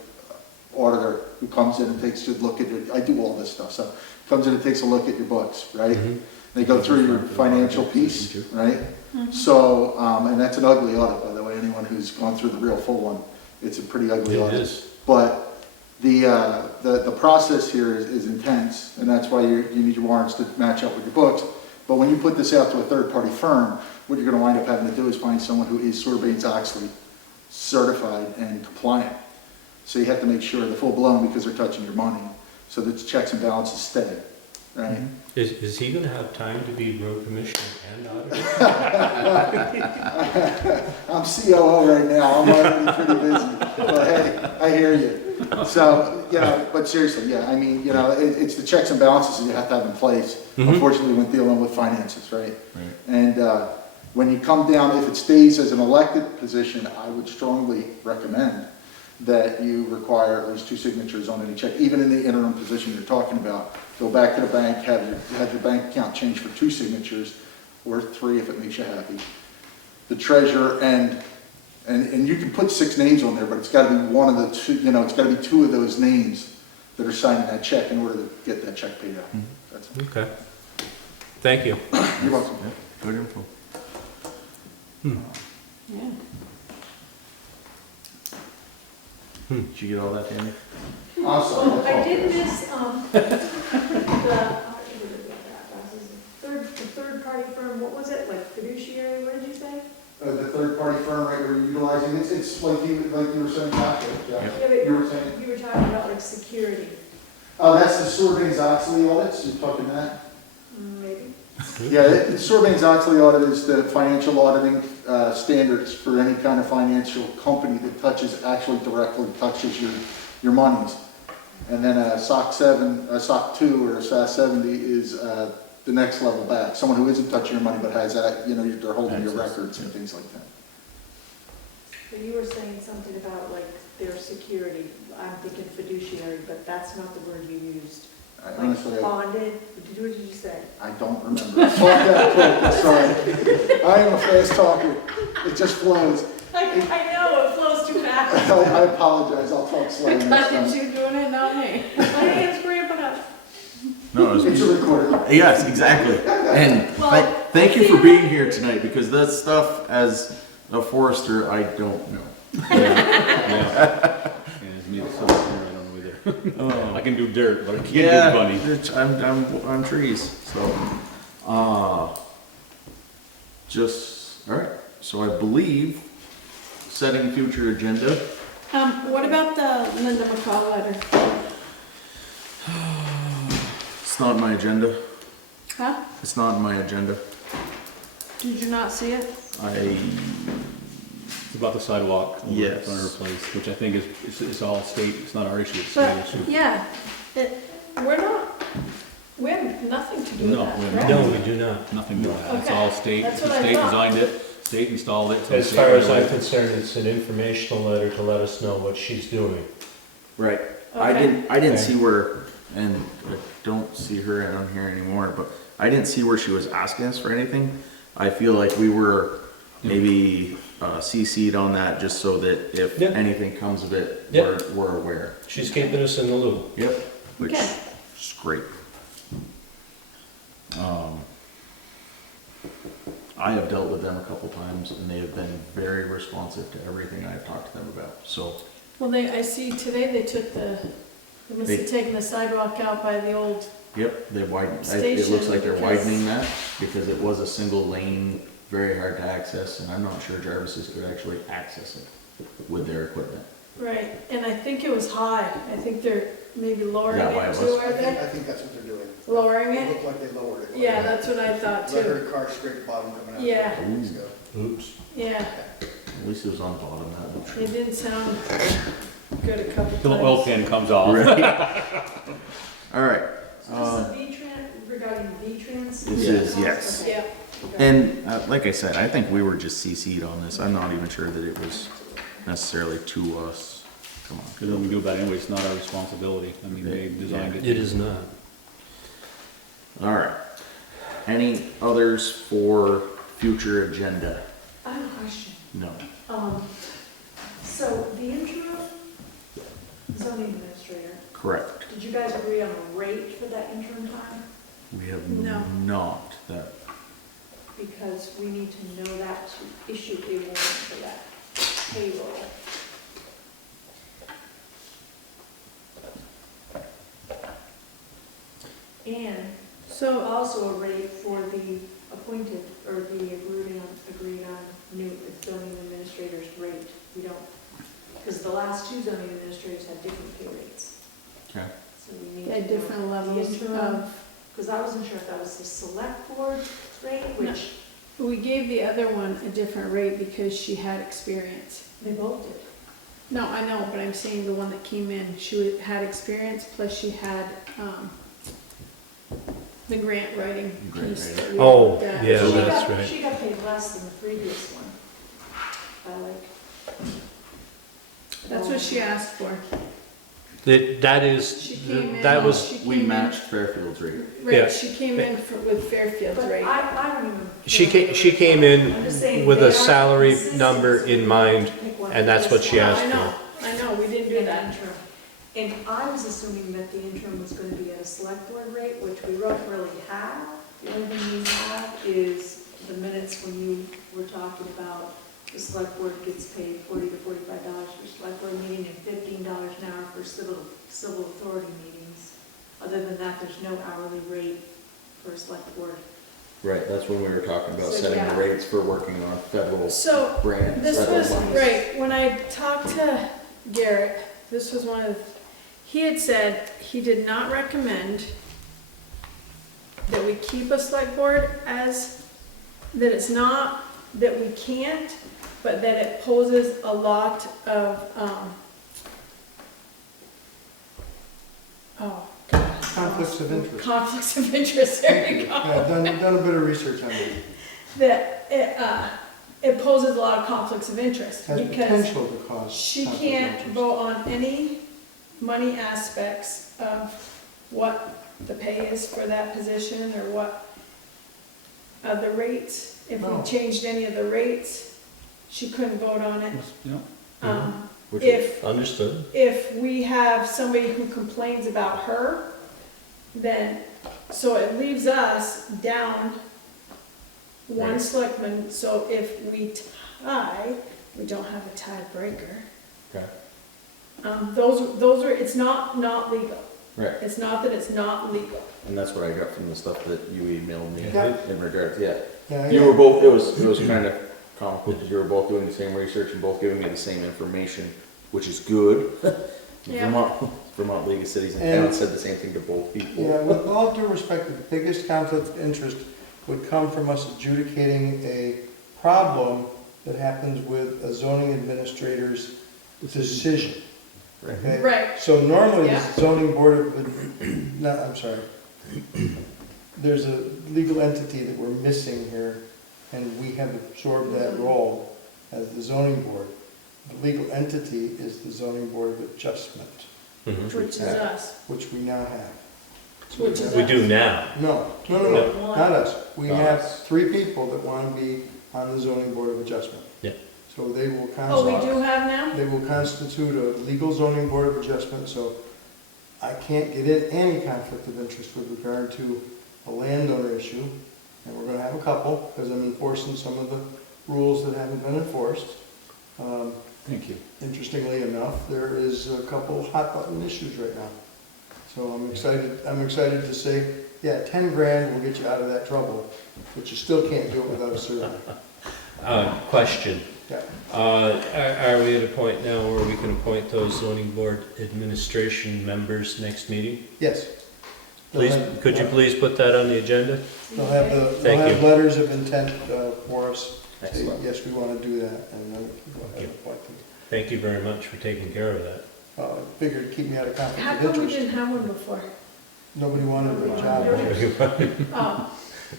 auditor who comes in and takes a look at your, I do all this stuff, so comes in and takes a look at your books, right? Mhm. They go through your financial piece, right? So, and that's an ugly audit, by the way, anyone who's gone through the real full one, it's a pretty ugly It audit. is. But the process here is intense, and that's why you need your warrants to match up with your books. But when you put this out to a third-party firm, what you're gonna wind up having to do is find someone who is Sarbanes-Oxley certified and compliant. So you have to make sure they're full-blown because they're touching your money, so that the checks and balances stay, right? Is he gonna have time to be road commissioner and auditor? I'm COO right now, I'm already pretty busy, but hey, I hear you. So, you know, but seriously, yeah, I mean, you know, it's the checks and balances that you have to have in place, Mhm. unfortunately, when dealing with finances, right? Right. And when you come down, if it stays as an elected position, I would strongly recommend that you require at least 2 signatures on any check, even in the interim position you're talking about. Go back to the bank, have your bank account changed for 2 signatures, or 3 if it makes you happy. The treasurer and you can put 6 names on there, but it's gotta be one of the 2, you know, it's gotta be 2 of those names that are signing that check in order to get that check paid out. That's it. Okay. Thank you. You're welcome. Good info. Yeah. Did you get all that, Tammy? Awesome. Oh, I did miss, the third party firm, what was it, like fiduciary, what did you say? The third-party firm, right, we're utilizing, it's like you were saying, Patrick, yeah. Yeah, but You were saying, you were talking about like security, that's the Sarbanes-Oxley audits, you're talking that? maybe? Yeah, the Sarbanes-Oxley audit is the financial auditing standards for any kind of financial company that actually directly touches your monies. And then a SOC 7, a SOC 2, or a SAS 70 is the next level back. Someone who isn't touching your money but has that, you know, they're holding your records and things like that. But you were saying something about like their security, I'm thinking fiduciary, but that's not the word you used. Honestly, Like bonded, what did you say? I don't remember. I talk that quick, I'm sorry. I am a fast talker. It just flows. I know, it flows too fast. I apologize, I'll talk slowly next time. You doing it, not me. My name's Grandpa. No, it was. It's a recording. Yes, exactly. And Well, thank you for being here tonight, because that stuff, as a forester, I don't know. Yeah. And it's me, the son, I don't know either. I can do dirt, but I can't Yeah, do bunny. I'm trees, so, all right, so I believe, setting future agenda, What about the Linda McCall letter? it's not in my agenda, Huh? it's not in my agenda. Did you not see it? It's about the sidewalk over Yes. in front of her place, which I think is all state, it's not our issue, it's But, state issue. yeah, we have nothing to do with No, that, we have correct? No, we do not. Nothing to do with that, it's Okay. all state, That's the what I state thought. designed it, state installed it. so As state far as right I'm away. concerned, it's an informational letter to let us know what she's doing. Right. I Okay. didn't Okay. see where, and I don't see her on here anymore, but I didn't see where she was asking us for anything. I feel like we were maybe CC'd on that, just so that if Yeah. anything comes of it, Yeah. we're aware. She's keeping us in the loop. Yep. Which Okay. is great. I have dealt with them a couple times, and they have been very responsive to everything I've talked to them about, so. Well, I see today they took they must have taken the sidewalk out by the old, Yep, they widened, it Station, looks like they're because- widening that, because it was a single lane, very hard to access, and I'm not sure Jarvis's could actually access it with their equipment. right, and I think it was high. I think they're maybe lowering Is that why it it too, was? are they? I think that's what they're doing. Lowering It it? looked like they lowered it. Yeah, that's what I thought Let too. her car scrape the bottom coming out. Yeah. A couple weeks ago. Oops. Yeah, At least it was on the bottom, that it didn't sound good a couple Till the oil times. pan comes off. All right. So this is V-Trans, regarding V-Trans? This is, yes. Okay. Yeah, And like I said, I think we were just CC'd on this. I'm not even sure that it was necessarily to us. Come on. Because when we do that anyway, it's not our responsibility, I mean, they designed it. It is not. All right. Any others for future agenda? I have a question. No. So the interim zoning administrator Correct. Did you guys agree on a rate for that interim time? We have No. not, that, Because we need to know that to issue a warrant for that payroll. And So, also a rate for the appointed, or the agreed on new zoning administrator's rate. We don't, because the last two zoning administrators had different pay rates. okay. So we need at to know different the levels interim, of, because I wasn't sure if that was the select board rate, which we gave the other one a different rate because she had experience. they both did. No, I know, but I'm saying the one that came in, had experience, plus she had, the grant writing Grant piece. writing. that we Oh, looked at. yeah, She that's got- right. She got paid less than the previous one. That's what she asked for. That is, She came in. that was, she We came in- matched Fairfield's rate. Yeah. Right, she came in with Fairfield's But rate. I don't even. she came in I'm just saying with they a are salary consistent, number so in we mind, have to pick one and for that's this what she one. asked I know, we didn't do that. Interim. And I was assuming that the interim was gonna be at a select board rate, which we don't really have. The only thing we have is the minutes when you were talking about the select board gets paid $40 to $45 for select board meeting and $15 an hour for civil authority meetings. Other than that, there's no hourly rate for a select board. Right, that's when we were talking about So, setting yeah. the rates for working on federal So, grants. this federal was, monies. right, when I talked to Garrett, this was one of, he had said he did not recommend that we keep a select board as, that it's not, that we can't, but that it poses a lot of, oh, God. Conflicts of interest. Conflicts of interest, there you go. Yeah, done a bit of research on it. That it poses a lot of conflicts of interest Has because potential to cause. she conflict of can't interest. vote on any money aspects of what the pay is for that position or what the rates. If No. we changed any of the rates, she couldn't vote on it. Yeah. Which If understood. if we have somebody who complains about her, then, so it leaves us down one Right. selectman, so if we tie, we don't have a tiebreaker. Okay. Those are, it's not legal. Right, It's not that it's not legal. and that's what I got from the stuff that you emailed me Yeah. in regards, yeah. Yeah, You yeah. were both, it was kind of comical, because you were both doing the same research and both giving me the same information, which is good. Yeah. Vermont League of Cities and And- Towns said the same thing to both people. Yeah, with all due respect, the biggest conflict of interest would come from us adjudicating a problem that happens with a zoning administrator's decision. Okay? Right. So normally, Yeah. the zoning board of, no, I'm sorry. There's a legal entity that we're missing here, and we have absorbed that role as the zoning board. The legal entity is the zoning board of adjustment, Mhm. Which is us. which we now have. Which is We us. do now. No, not us. We Not have us. 3 people that want to be on the zoning board of adjustment. Yeah. So they will Oh, we constitute, do have now? they will constitute a legal zoning board of adjustment, so I can't get in any conflict of interest with regard to a landowner issue. And we're gonna have a couple, because I'm enforcing some of the rules that haven't been enforced. Thank you. Interestingly enough, there is a couple hot button issues right now. So I'm excited to say, yeah, 10 grand will get you out of that trouble, but you still can't do it without a survey. Question. Yeah. Are we at a point now where we can appoint those zoning board administration members next meeting? Yes. Please, could you please put that on the agenda? They'll have they'll Thank have you. letters of intent for us. Say, Excellent. yes, we want to do that, and then we can go ahead and appoint them. Thank you very much for taking care of that. Figured to keep me out of How conflict come of we interest. didn't have one before? Nobody wanted a job. Oh,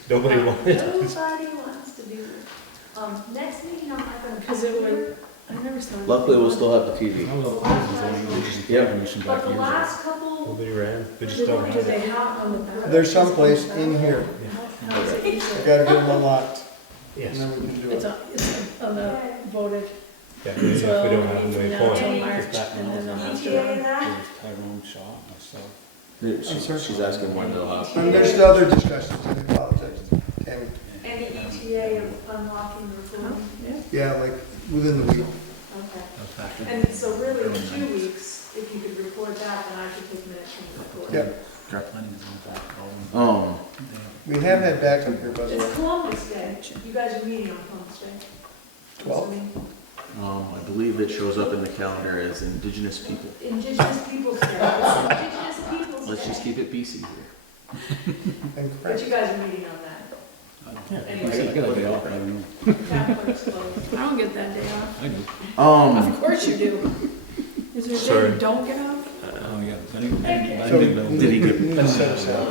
Nobody wanted. Nobody wants to do it. Next meeting, I'm not gonna. because it would, I never saw. Luckily, we'll still have the TV. I was up in zoning, we just get information But back the years ago. last couple, Nobody ran. We just Do don't have they it. have on the ballot? There's someplace in here. How is it I usually? gotta get them unlocked, and Yes. then we can do It's it. on the voted. Yeah, if we So don't have from any now point. till March, Just back and when I then was on after ETA that. in that? There was Tyrone Shaw, myself. She's asking when they'll have. And there's the other discussions, I apologize, Tammy. Any ETA of unlocking the Huh? recording? Yeah. Yeah, like, within the week. Okay. And so really in 2 weeks, if you could record that, then I could take minutes from the recording. Yep. We have had backup here, by the It's way. Columbus Day. You guys are meeting on Columbus Day. 12? I believe it shows up in the calendar as Indigenous People. Indigenous Peoples' Day. It's Indigenous Peoples' Day. Let's just keep it PC here. And But correct. you guys are meeting on that. I got a day off, I don't know. Town clerk's closed. I don't get that day off. I do. Of course you do. Is there a day Sorry. you don't get off? Oh, yeah. I didn't So, know. Did he get- you need to set us out.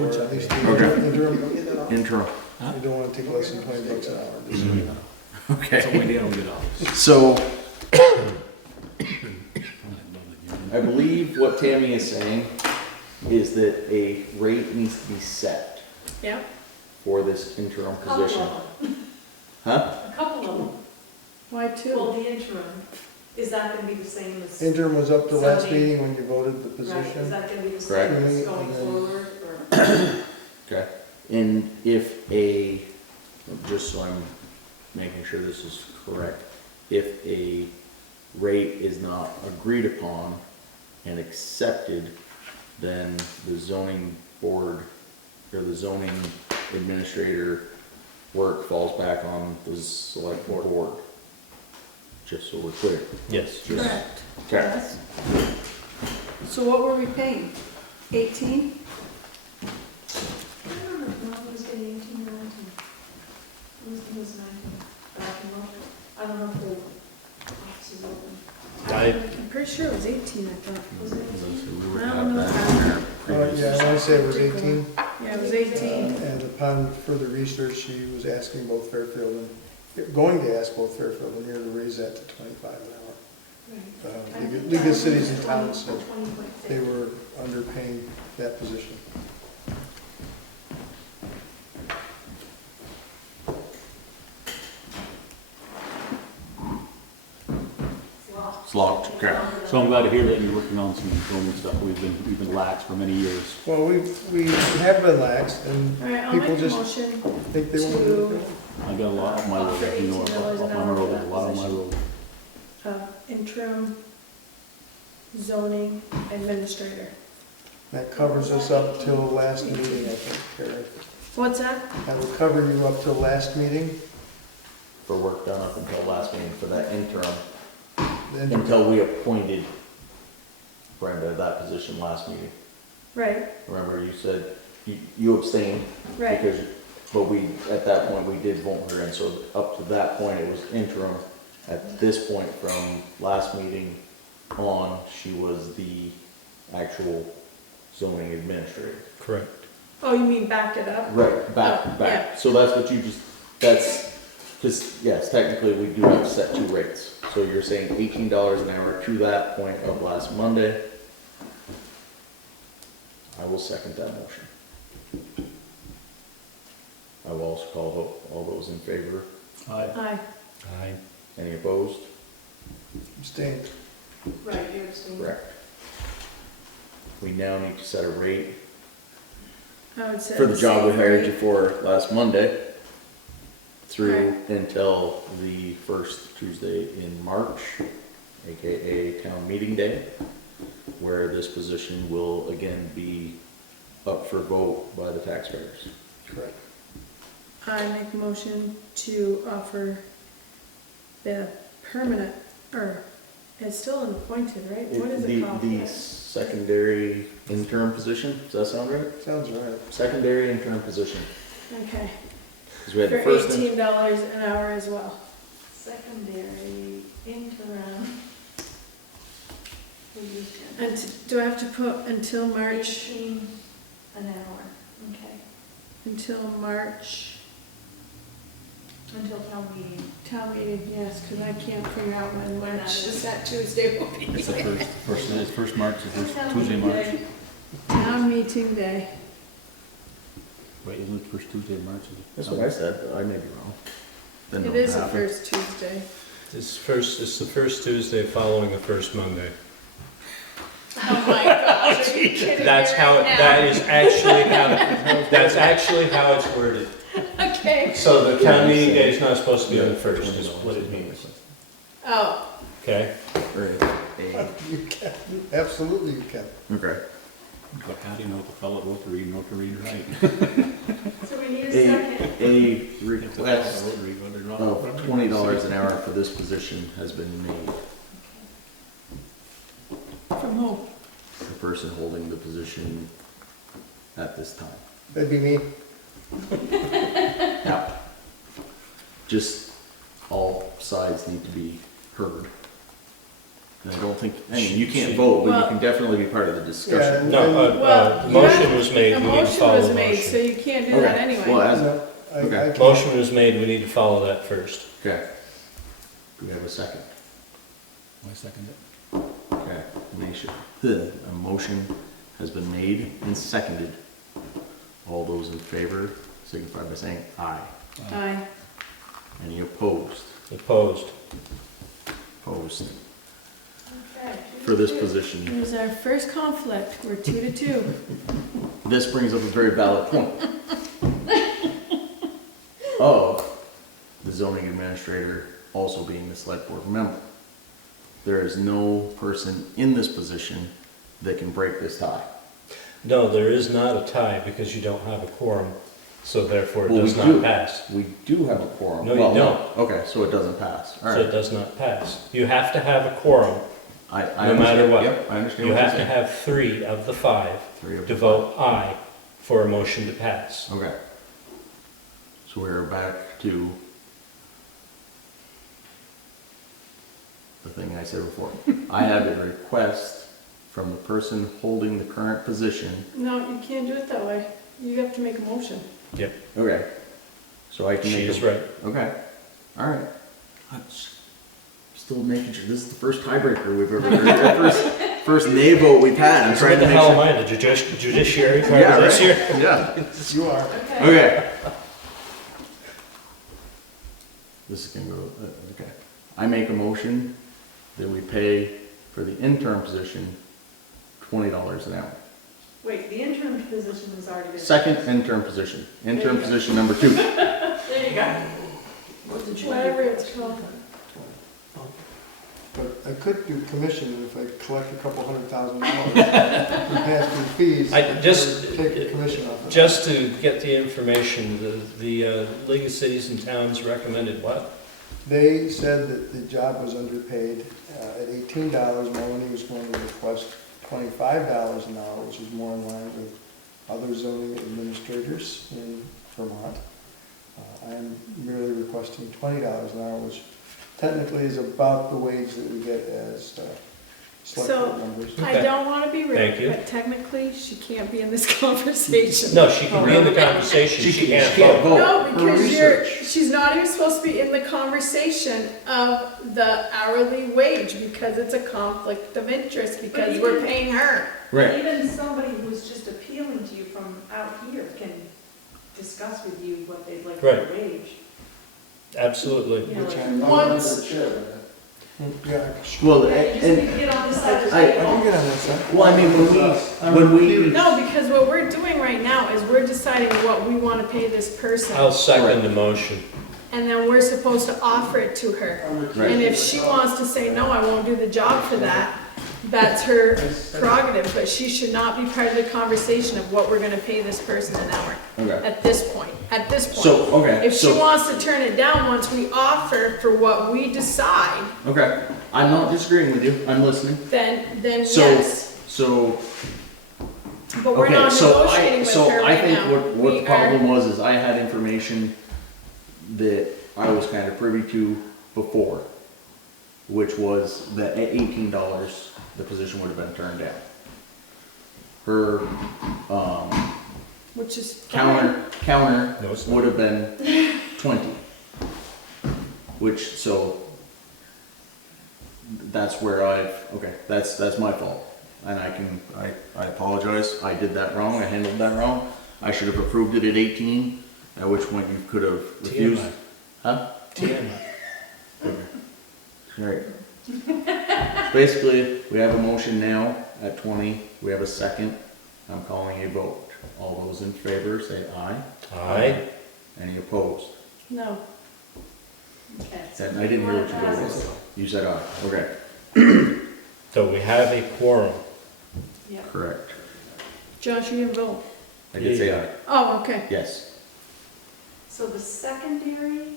Or at least the Okay. interim. Intro. You don't wanna take less than $20 an hour. just so you know. Okay. So when they don't get off. So, I believe what Tammy is saying is that a rate needs to be set Yep. for this interim A couple position. of them. Huh? A couple of them. Why Well, two? the interim, is that gonna be the same as? Interim was up to last Somebody- meeting when you voted the Right, is position. that gonna be the Correct. same as And going then- forward, or? Okay. And if a, just so I'm making sure this is correct, if a rate is not agreed upon and accepted, then the zoning board or the zoning administrator work falls back on the select board. Just so we're clear. Yes. Just- Correct. Okay. Yes. So what were we paying? 18? I don't remember, no, it was 18 or 19. It was 19. But I can look. I don't know if the office is open. I'm pretty sure it was 18, I thought. Was it 18? We would I have don't know. that in there Yeah, I wanna say it was 18. Yeah, it was 18. And upon further research, she was asking both Fairfield and, going to ask both Fairfield and here to raise that to 25 an Right. hour. I think League that of was Cities and 20 Towns said 20.6. they were underpaying that position. It's locked, okay. So I'm glad to hear that you're working on some zoning stuff. We've been lax for many years. Well, we have been lax and All right, I'll people make a just motion think they want to do it. I got a lot on my road, as you know, $18 off an my hour road, for there's a lot on my that road. interim zoning administrator. That covers us up till last meeting, I think, Carrie. What's that? That will cover you up till last meeting. For work done up until last meeting for that interim, Then until we appointed Brenda that position last meeting. Right, Remember you said, you abstained right. because, but we, at that point, we did vote her in, so up to that point, it was interim. At this point, from last meeting on, she was the actual zoning administrator. Correct. Oh, you mean backed it up? Right, Oh, back. So that's what you just, that's, because, yes, technically, we do have set two rates. So you're saying $18 an hour to that point of last Monday. I will second that motion. I will also call vote. All those in favor? Aye. Aye. Any opposed? abstained. Right, you're abstaining. Correct. We now need to set a rate I would say. for the job we same hired you rate. for last Monday through Right. until the first Tuesday in March, AKA town meeting day, where this position will again be up for vote by the taxpayers. Correct. I make a motion to offer the permanent, or it's still an appointed, right? What is it called? The secondary intern position, does that sound right? Sounds right. Secondary intern position, Okay, because we had for the first. $18 an hour as well. Secondary, interim. And do I have to put until March, 18 an hour, okay, until March until town meeting. town meeting? Yes, because I can't figure out when March is that Tuesday will be. It's the first March, the first Tuesday in March. Town meeting day. Wait, isn't it the first Tuesday of March? That's what I said, but I may be wrong. Then It don't is the happen. first Tuesday. It's the first Tuesday following the first Monday. Oh my gosh, are you kidding me That's how, right now? that's actually how it's worded. Okay. So the town meeting day is not supposed to be on the first, is what it means. Oh, Okay? You can, absolutely you can. Okay. But how do you know the fellow wrote to read and wrote to read right? So we need a second. A request Wrote to read, but they're not- of $20 an hour for this position has been made. from who? The person holding the position at this time. That'd be me. Now, just all sides need to be heard. And I don't think, I mean, you can't vote, but you Well- can definitely be part of the discussion. No, Well, motion was made, A we need to motion follow was the made, so motion. you can't do that Okay, anyway. well, as, No, I Okay. can't. Motion was made, we need to follow that first. okay. Do we have a second? I second it. Okay, a motion has been made and seconded. All those in favor signify by saying aye. Aye. Any opposed? Opposed. Opposed Okay. for this position. It was our first conflict, we're 2-2. This brings up a very valid point. Of the zoning administrator also being the select board member. There is no person in this position that can break this tie. No, there is not a tie because you don't have a quorum, so therefore it Well, we does do. not pass. We do have a quorum. No, you Well, don't. Okay, so it doesn't pass. All So it right. does not pass. You have to have a quorum, I no matter understand. what. Yep, I understand You what you're have to saying. have 3 of the 5 Three of to the vote aye for a motion to pass. Okay. So we're back to the thing I said before. I have a request from the person holding the current position. No, you can't do it that way. You have to make a motion. Okay. So I can She make is a, right. okay, all right. I'm still making sure, this is the first tiebreaker we've ever heard. First nay vote we've had. I'm So trying what to the make hell sure. am I, the judiciary part Yeah, of this right? here? Yeah. You are. Okay. This is gonna go, okay. I make a motion that we pay for the intern position $20 an hour. Wait, the interim position has already been. Second intern position, intern position number 2. There you go. Whatever it's called. But I could do commission if I collect a couple $100,000 and pass through fees. I just- Take a commission off it. Just to get the information, the League of Cities and Towns recommended what? They said that the job was underpaid at $18. Melanie was going to request $25 an hour, which is more in line with other zoning administrators in Vermont. I am merely requesting $20 an hour, which technically is about the wage that we get as select So, board members. I Okay. don't want to be Thank rude, you. but technically, she can't be in this conversation. No, she can be in the conversation, she can't vote. No, Her because research. she's not even supposed to be in the conversation of the hourly wage, because it's a conflict of interest, because we're paying her. Right. Even somebody who's just appealing to you from out here can discuss with you what they'd like for Right. a wage. Absolutely. You know, Which like, I'm not Once- under the chair. Yeah, Well, yeah, you just need and, to get on this side of the I- I table. can get on that side. well, I mean, when we, No, because what we're doing right now is we're deciding what we want to pay this person, I'll second the motion. and then we're supposed to offer it to her. Right. And if she wants to say, no, I won't do the job for that, that's her prerogative, but she should not be part of the conversation of what we're gonna pay this person an hour, okay, at this point, at this point. so, okay, If she so, wants to turn it down once we offer for what we decide, okay, I'm not disagreeing with you, I'm listening. then So- yes. So, But we're okay, not so negotiating with her I right think now. what We the are- problem was is I had information that I was kind of privy to before, which was that at $18, the position would have been turned down. Her, Which is fine. counter No, it's not. would have been 20. Which, so, that's where okay, that's my fault. And I apologize, I did that wrong, I handled that wrong. I should have approved it at 18, at which point you could have refused. TMI. Huh? TMI. Okay. Alright. Basically, we have a motion now at 20, we have a second. I'm calling a vote. All those in favor say aye. Aye. Any opposed? No. Okay. And I didn't hear what you voted was. You said aye, okay, So we have a quorum. Yeah. correct. Josh, you didn't vote. I did say aye, Oh, okay. yes, So the secondary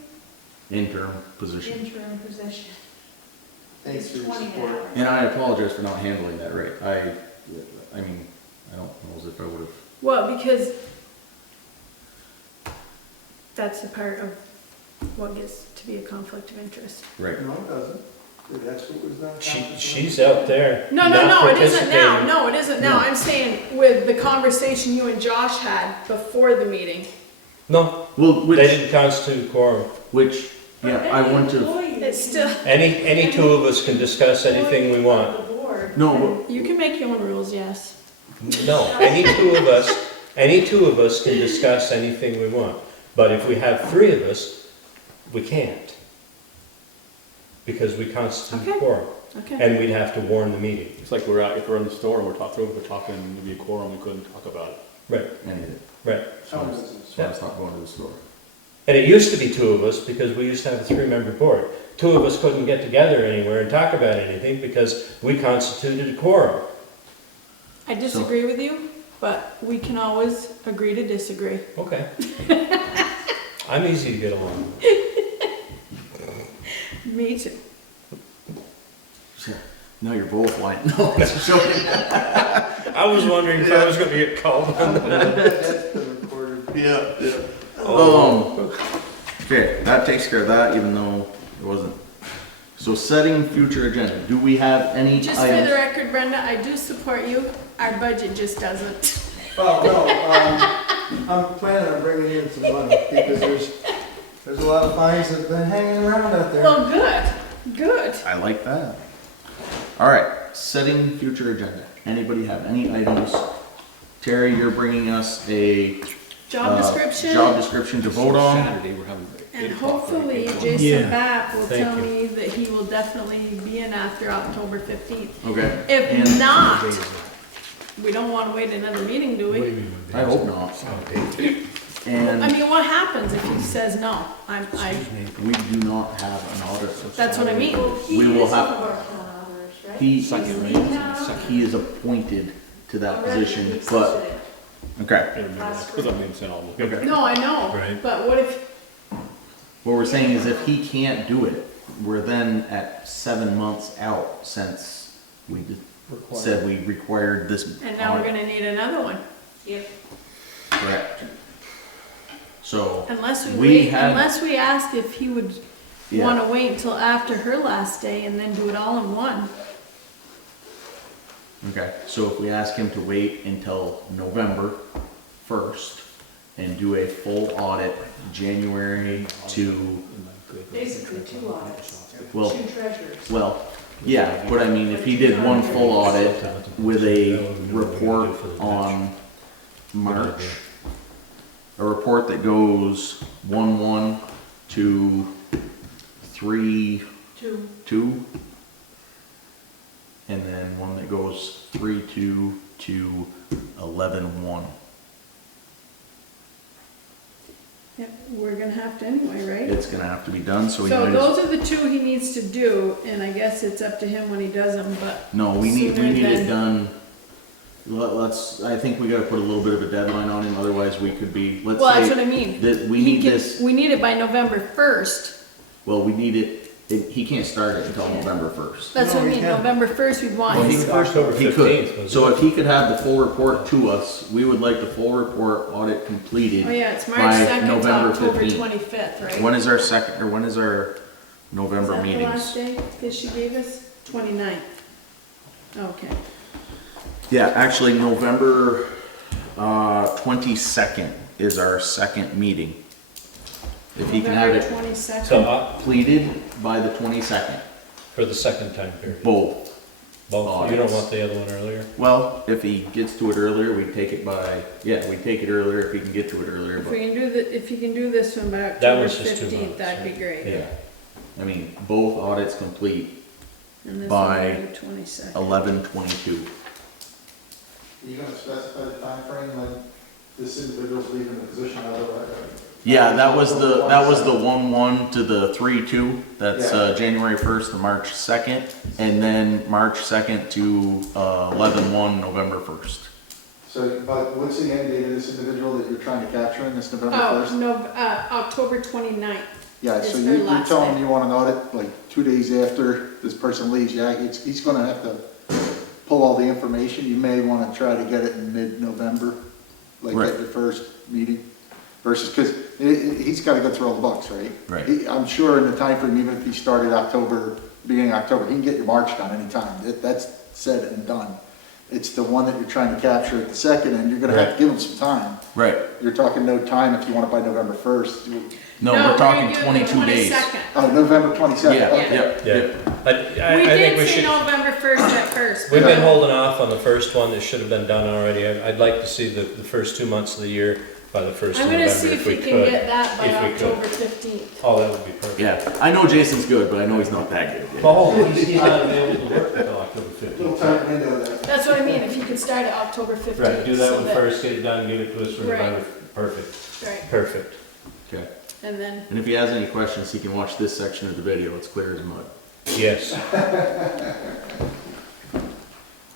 interim position. interim position Thanks is for your 20 support. hours. And I apologize for not handling that right. I mean, I don't know as if I would've, Well, because that's the part of what gets to be a conflict of interest. right. No, it doesn't. That's what was not. She's out there. No, not it isn't now. participating. No, it isn't now. No. I'm saying with the conversation you and Josh had before the meeting. No, Well, they didn't constitute a quorum. which, yeah, I want to, It's still, Any two of us can discuss anything we want. The board. no, you can make your own rules, yes. No, any two of us can discuss anything we want. But if we have three of us, we can't. Because we constitute a Okay. quorum. Okay. And we'd have to warn the meeting. It's like we're out, if we're in the store and we're talking, maybe a quorum, we couldn't talk about it. Right, anything. right. So I stopped going to the store. And it used to be two of us because we used to have a three-member board. Two of us couldn't get together anywhere and talk about anything because we constituted a quorum. I disagree with you, but we can always agree to disagree. Okay. I'm easy to get along with. Me too. No, you're both lying. No, it's joking. I was wondering if I was gonna get called on that. That's been recorded. Yeah. Okay, that takes care of that, even though it wasn't. So setting future agenda, do we have any Just for the items? record, Brenda, I do support you. Our budget just doesn't. Well, no, I'm planning on bringing in some money because there's a lot of fines that have been hanging around out there. Well, good. I like that. All right, setting future agenda. Anybody have any items? Terry, you're bringing us a Job description. job description to vote on. Saturday, we're having. And 8 o'clock, right? hopefully 8 o'clock. Jason Yeah, Bapp will thank tell you. me that he will definitely be in after October 15th. Okay. If And not, we don't want to wait another meeting, do we? I hope not. I And mean, what happens if he says no? we do not have an auditor. That's what I mean. We will have- One of our town auditors, right? He, Second, right? He's the Second. he is appointed to that Already position, he but, accepted it. okay. I don't remember that, 'cause I'm in St. Albans. Okay. No, I know. Right. But what if, What we're saying is if he can't do it, we're then at 7 months out since we said we required this. and now we're audit. gonna need another one. Yep. Correct. So, Unless we We wait, had- unless we ask if he would yeah, wanna wait until after her last day and then do it all in one. okay, so if we ask him to wait until November 1st and do a full audit January to, Basically two audits, well, two treasurers. well, yeah, but I mean, if he did one full audit with a report on March, a report that goes 1/1 to 3/2, Two. and then one that goes 3/2 to 11/1. Yeah, we're gonna have to anyway, right? It's gonna have to be done, so we So might as, those are the two he needs to do, and I guess it's up to him when he does them, but no, we need sooner it than- done. Let's, I think we gotta put a little bit of a deadline on him, otherwise we could be, let's well, that's what say, I mean. that we He need can- this, We need it by November 1st. well, we need it, he can't start it until November 1st. That's No, what I he mean, can't. November 1st we'd want Well, he his, could- October He 15th. could, so if he could have the full report to us, we would like the full report audit completed. oh yeah, it's March by 2nd to November October 15th. 25th, right? When is our second, or when is our November Is that the meetings? last day that she gave us? 29th. Okay. Yeah, actually, November 22nd is our second meeting. If he can have November it 22nd. So, completed by the 22nd, for the second time period. both. Both, you don't want the other one earlier? Well, if he gets to it earlier, we take it by, yeah, we take it earlier if he can get to it earlier, If but, we can do if you can do this one by That October was just 2 15th, months, that'd be right? great. yeah. I mean, both audits complete And this By is the 22nd. 11/22. Are you gonna specify the timeframe when this individual's leaving the position, otherwise? Yeah, that was the 1/1 to the 3/2. That's Yeah. January 1st to March 2nd, and then March 2nd to 11/1, November 1st. So, but what's the end date of this individual that you're trying to capture in this November Oh, 1st? no, October 29th. Yeah, so it's you're her last telling day. him you want an audit like 2 days after this person leaves, yeah, he's gonna have to pull all the information. You may wanna try to get it in mid-November, like Right. at your first meeting. Versus, because he's gotta go through all the books, right? Right. I'm sure in the timeframe, even if he started October, beginning of October, he can get your March done anytime. That's said and done. It's the one that you're trying to capture at the second, and you're gonna have to give him some time. Right. You're talking no time if you want it by November 1st. No, we're talking gonna do it 22 the days. 22nd. Oh, November 22nd. Yeah, okay. yep, Yeah. yep. I We think we did say should, November 1st at first. we've but- been holding off on the first one, it should have been done already. I'd like to see the first 2 months of the year by the 1st of I'm gonna November see if if we we can could. get that by If we could. October 15th. Oh, that would be perfect. Yeah, I know Jason's good, but I know he's not that good. yet. Oh, he's not available to work until October Little 15th. tight window there. That's what I mean, if you could start at October 15th. Right, do that so one first, get it done, give it to us for Right. November. Perfect, Right, perfect. Okay. and then, And if he has any questions, he can watch this section of the video. It's clear as mud. Yes.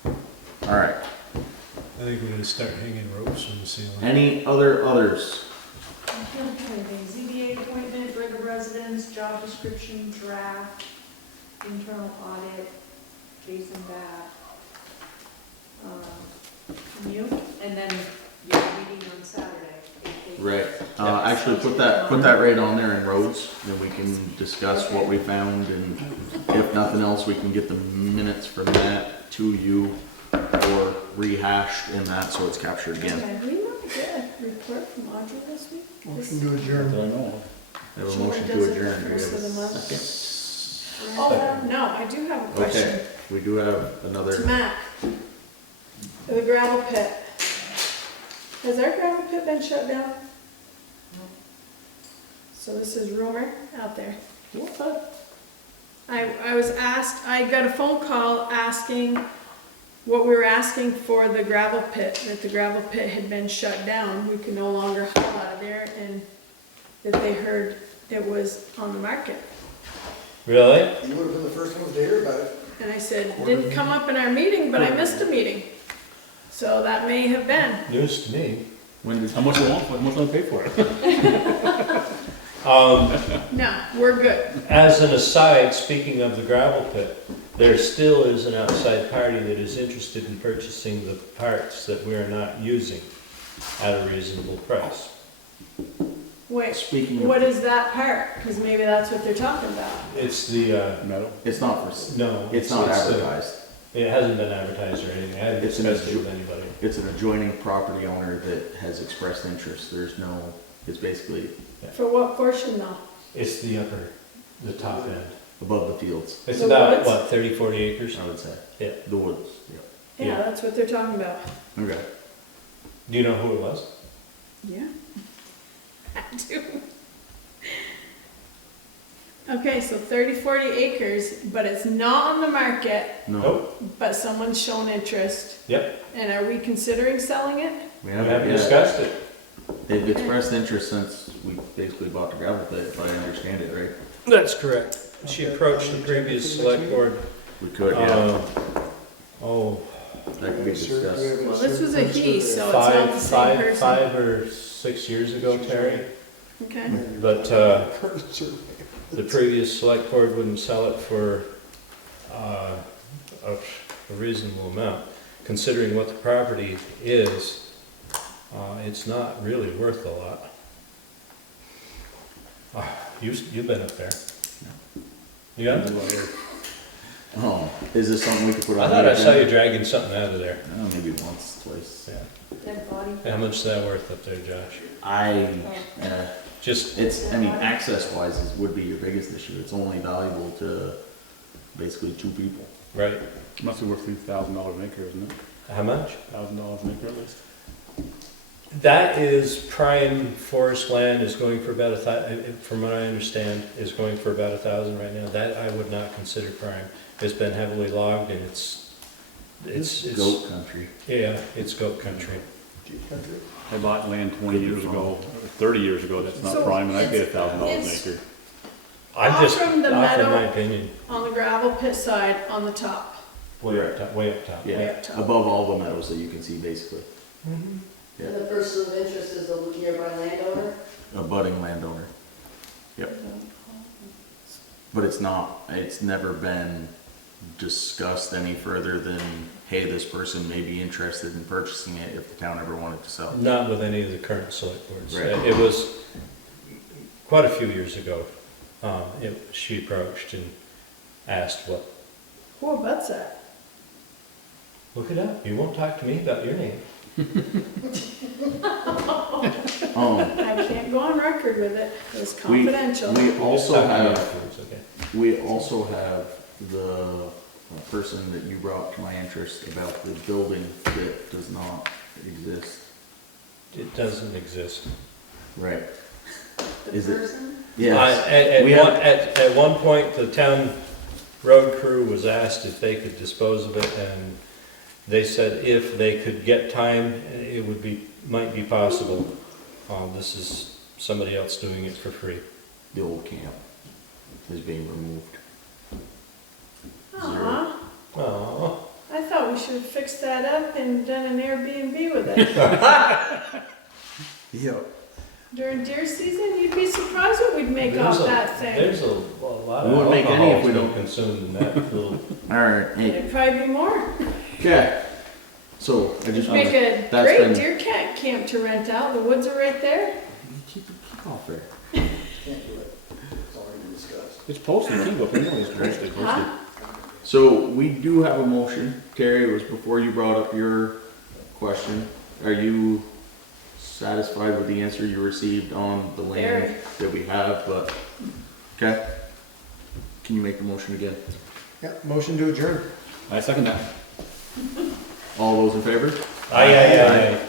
All right. I think we're gonna start hanging ropes from the ceiling. Any others? ZBA appointment, Brigham residence, job description, draft, internal audit, Jason back. From you, and then your meeting on Saturday. 8 Right. Actually, put that right on there in roads, and we can discuss what we found, and if nothing else, we can get the minutes from that to you, or rehashed in that, so it's captured again. did we not get a report from Audrey this week? Motion to adjourn. I know. I have a Sure, motion does to it the adjourn. Do we first have of the a month? second? Oh, no, I do have a question. Okay, we do have To another, Matt, the gravel pit. Has our gravel pit been shut down? So this is rumor out there. I was asked, I got a phone call asking what we were asking for the gravel pit, that the gravel pit had been shut down. We could no longer haul out of there, and that they heard it was on the market. Really? You would have been the first ones to hear about it. And I said, didn't come up in our meeting, but I missed a meeting. So that may have been. News to me. How much do you want for it? How much do I pay for it? No, we're good. As an aside, speaking of the gravel pit, there still is an outside party that is interested in purchasing the parts that we are not using at a reasonable price. Wait, speaking of, what is that part? Because maybe that's what they're talking about. It's the, Metal? it's not for, no. it's not the- advertised. It hasn't been advertised or anything. I haven't It's an discussed it issue. with anybody. It's an adjoining property owner that has expressed interest. There's no, it's basically For what portion though? It's the the top end. above the fields, It's The about, woods? what, 30, 40 acres? I would say. Yeah. The woods, Yeah, Yeah. that's what they're talking about. yeah. Okay. Do you know who it was? Yeah. I do. Okay, so 30, 40 acres, but it's not on the market, No, Nope. but someone's shown interest. Yep. And are we considering selling it? we We haven't haven't yet. discussed it. They've expressed interest since we basically bought the gravel pit, if I understand it right. That's correct. She approached the previous select board. We could, yeah. Oh, That could be discussed. Well, this was a he, so it's not the same person. 5 or 6 years ago, Terry. Okay. But the previous select board wouldn't sell it for a reasonable amount. Considering what the property is, it's not really worth a lot. You've been up there. Yeah? Oh, is this something we could put on? I the thought I saw agenda? you dragging something out of there. Oh, maybe once, twice. Yeah. Dead body. How much is that worth up there, Josh? Just, I mean, access wise would be your biggest issue. It's only valuable to basically 2 people. right, Must be worth $3,000 an acre, isn't it? how much? $1,000 an acre at least. That is prime forest land, is going for about from what I understand, is going for about 1,000 right now. That I would not consider prime. It's been heavily logged and it's Goat country. yeah, it's goat country. I bought land 20 years ago, 30 years ago, that's not So prime, and I paid $1,000 an it's- acre. I'm Off just from the offering my meadow. opinion. On the gravel pit side, on the top. Way up top, way up top. Way Yeah, up top. above all the meadows that you can see, basically. Yeah. And the person of interest is a nearby landowner? A budding landowner. Yep. But it's never been discussed any further than, hey, this person may be interested in purchasing it if the town ever wanted to sell. Not with any of the current select boards. Right. It was quite a few years ago. She approached and asked what. Who abuts that? Look it up. You won't talk to me about your name. I can't go on record with it. It's confidential. We also Talk to me have, afterwards, okay? we also have the person that you brought to my interest about the building that does not exist. It doesn't exist. Right. The Is it- person? Yes. At one point, the town road crew was asked if they could dispose of it, and they said if they could get time, it might be possible. This is somebody else doing it for free. The old camp is being removed. Aw, Oh, I thought we should have fixed that up and done an Airbnb with it. Yep. During deer season, you'd be surprised what we'd make off that thing. there's a lot We of wouldn't make any alcohol if we being don't- consumed in that little. Alright, hey, It'd probably be more. okay. So, I just Make a that's great been- deer camp to rent out. The woods are right there. Keep off there. Can't do it. It's already been discussed. It's posted, too, but it's posted. Huh? So, we do have a motion. Terry, it was before you brought up your question. Are you satisfied with the answer you received on the land Very. that we have, but, okay? Can you make the motion again? Yeah, motion to adjourn. I second that. All those in favor? Aye.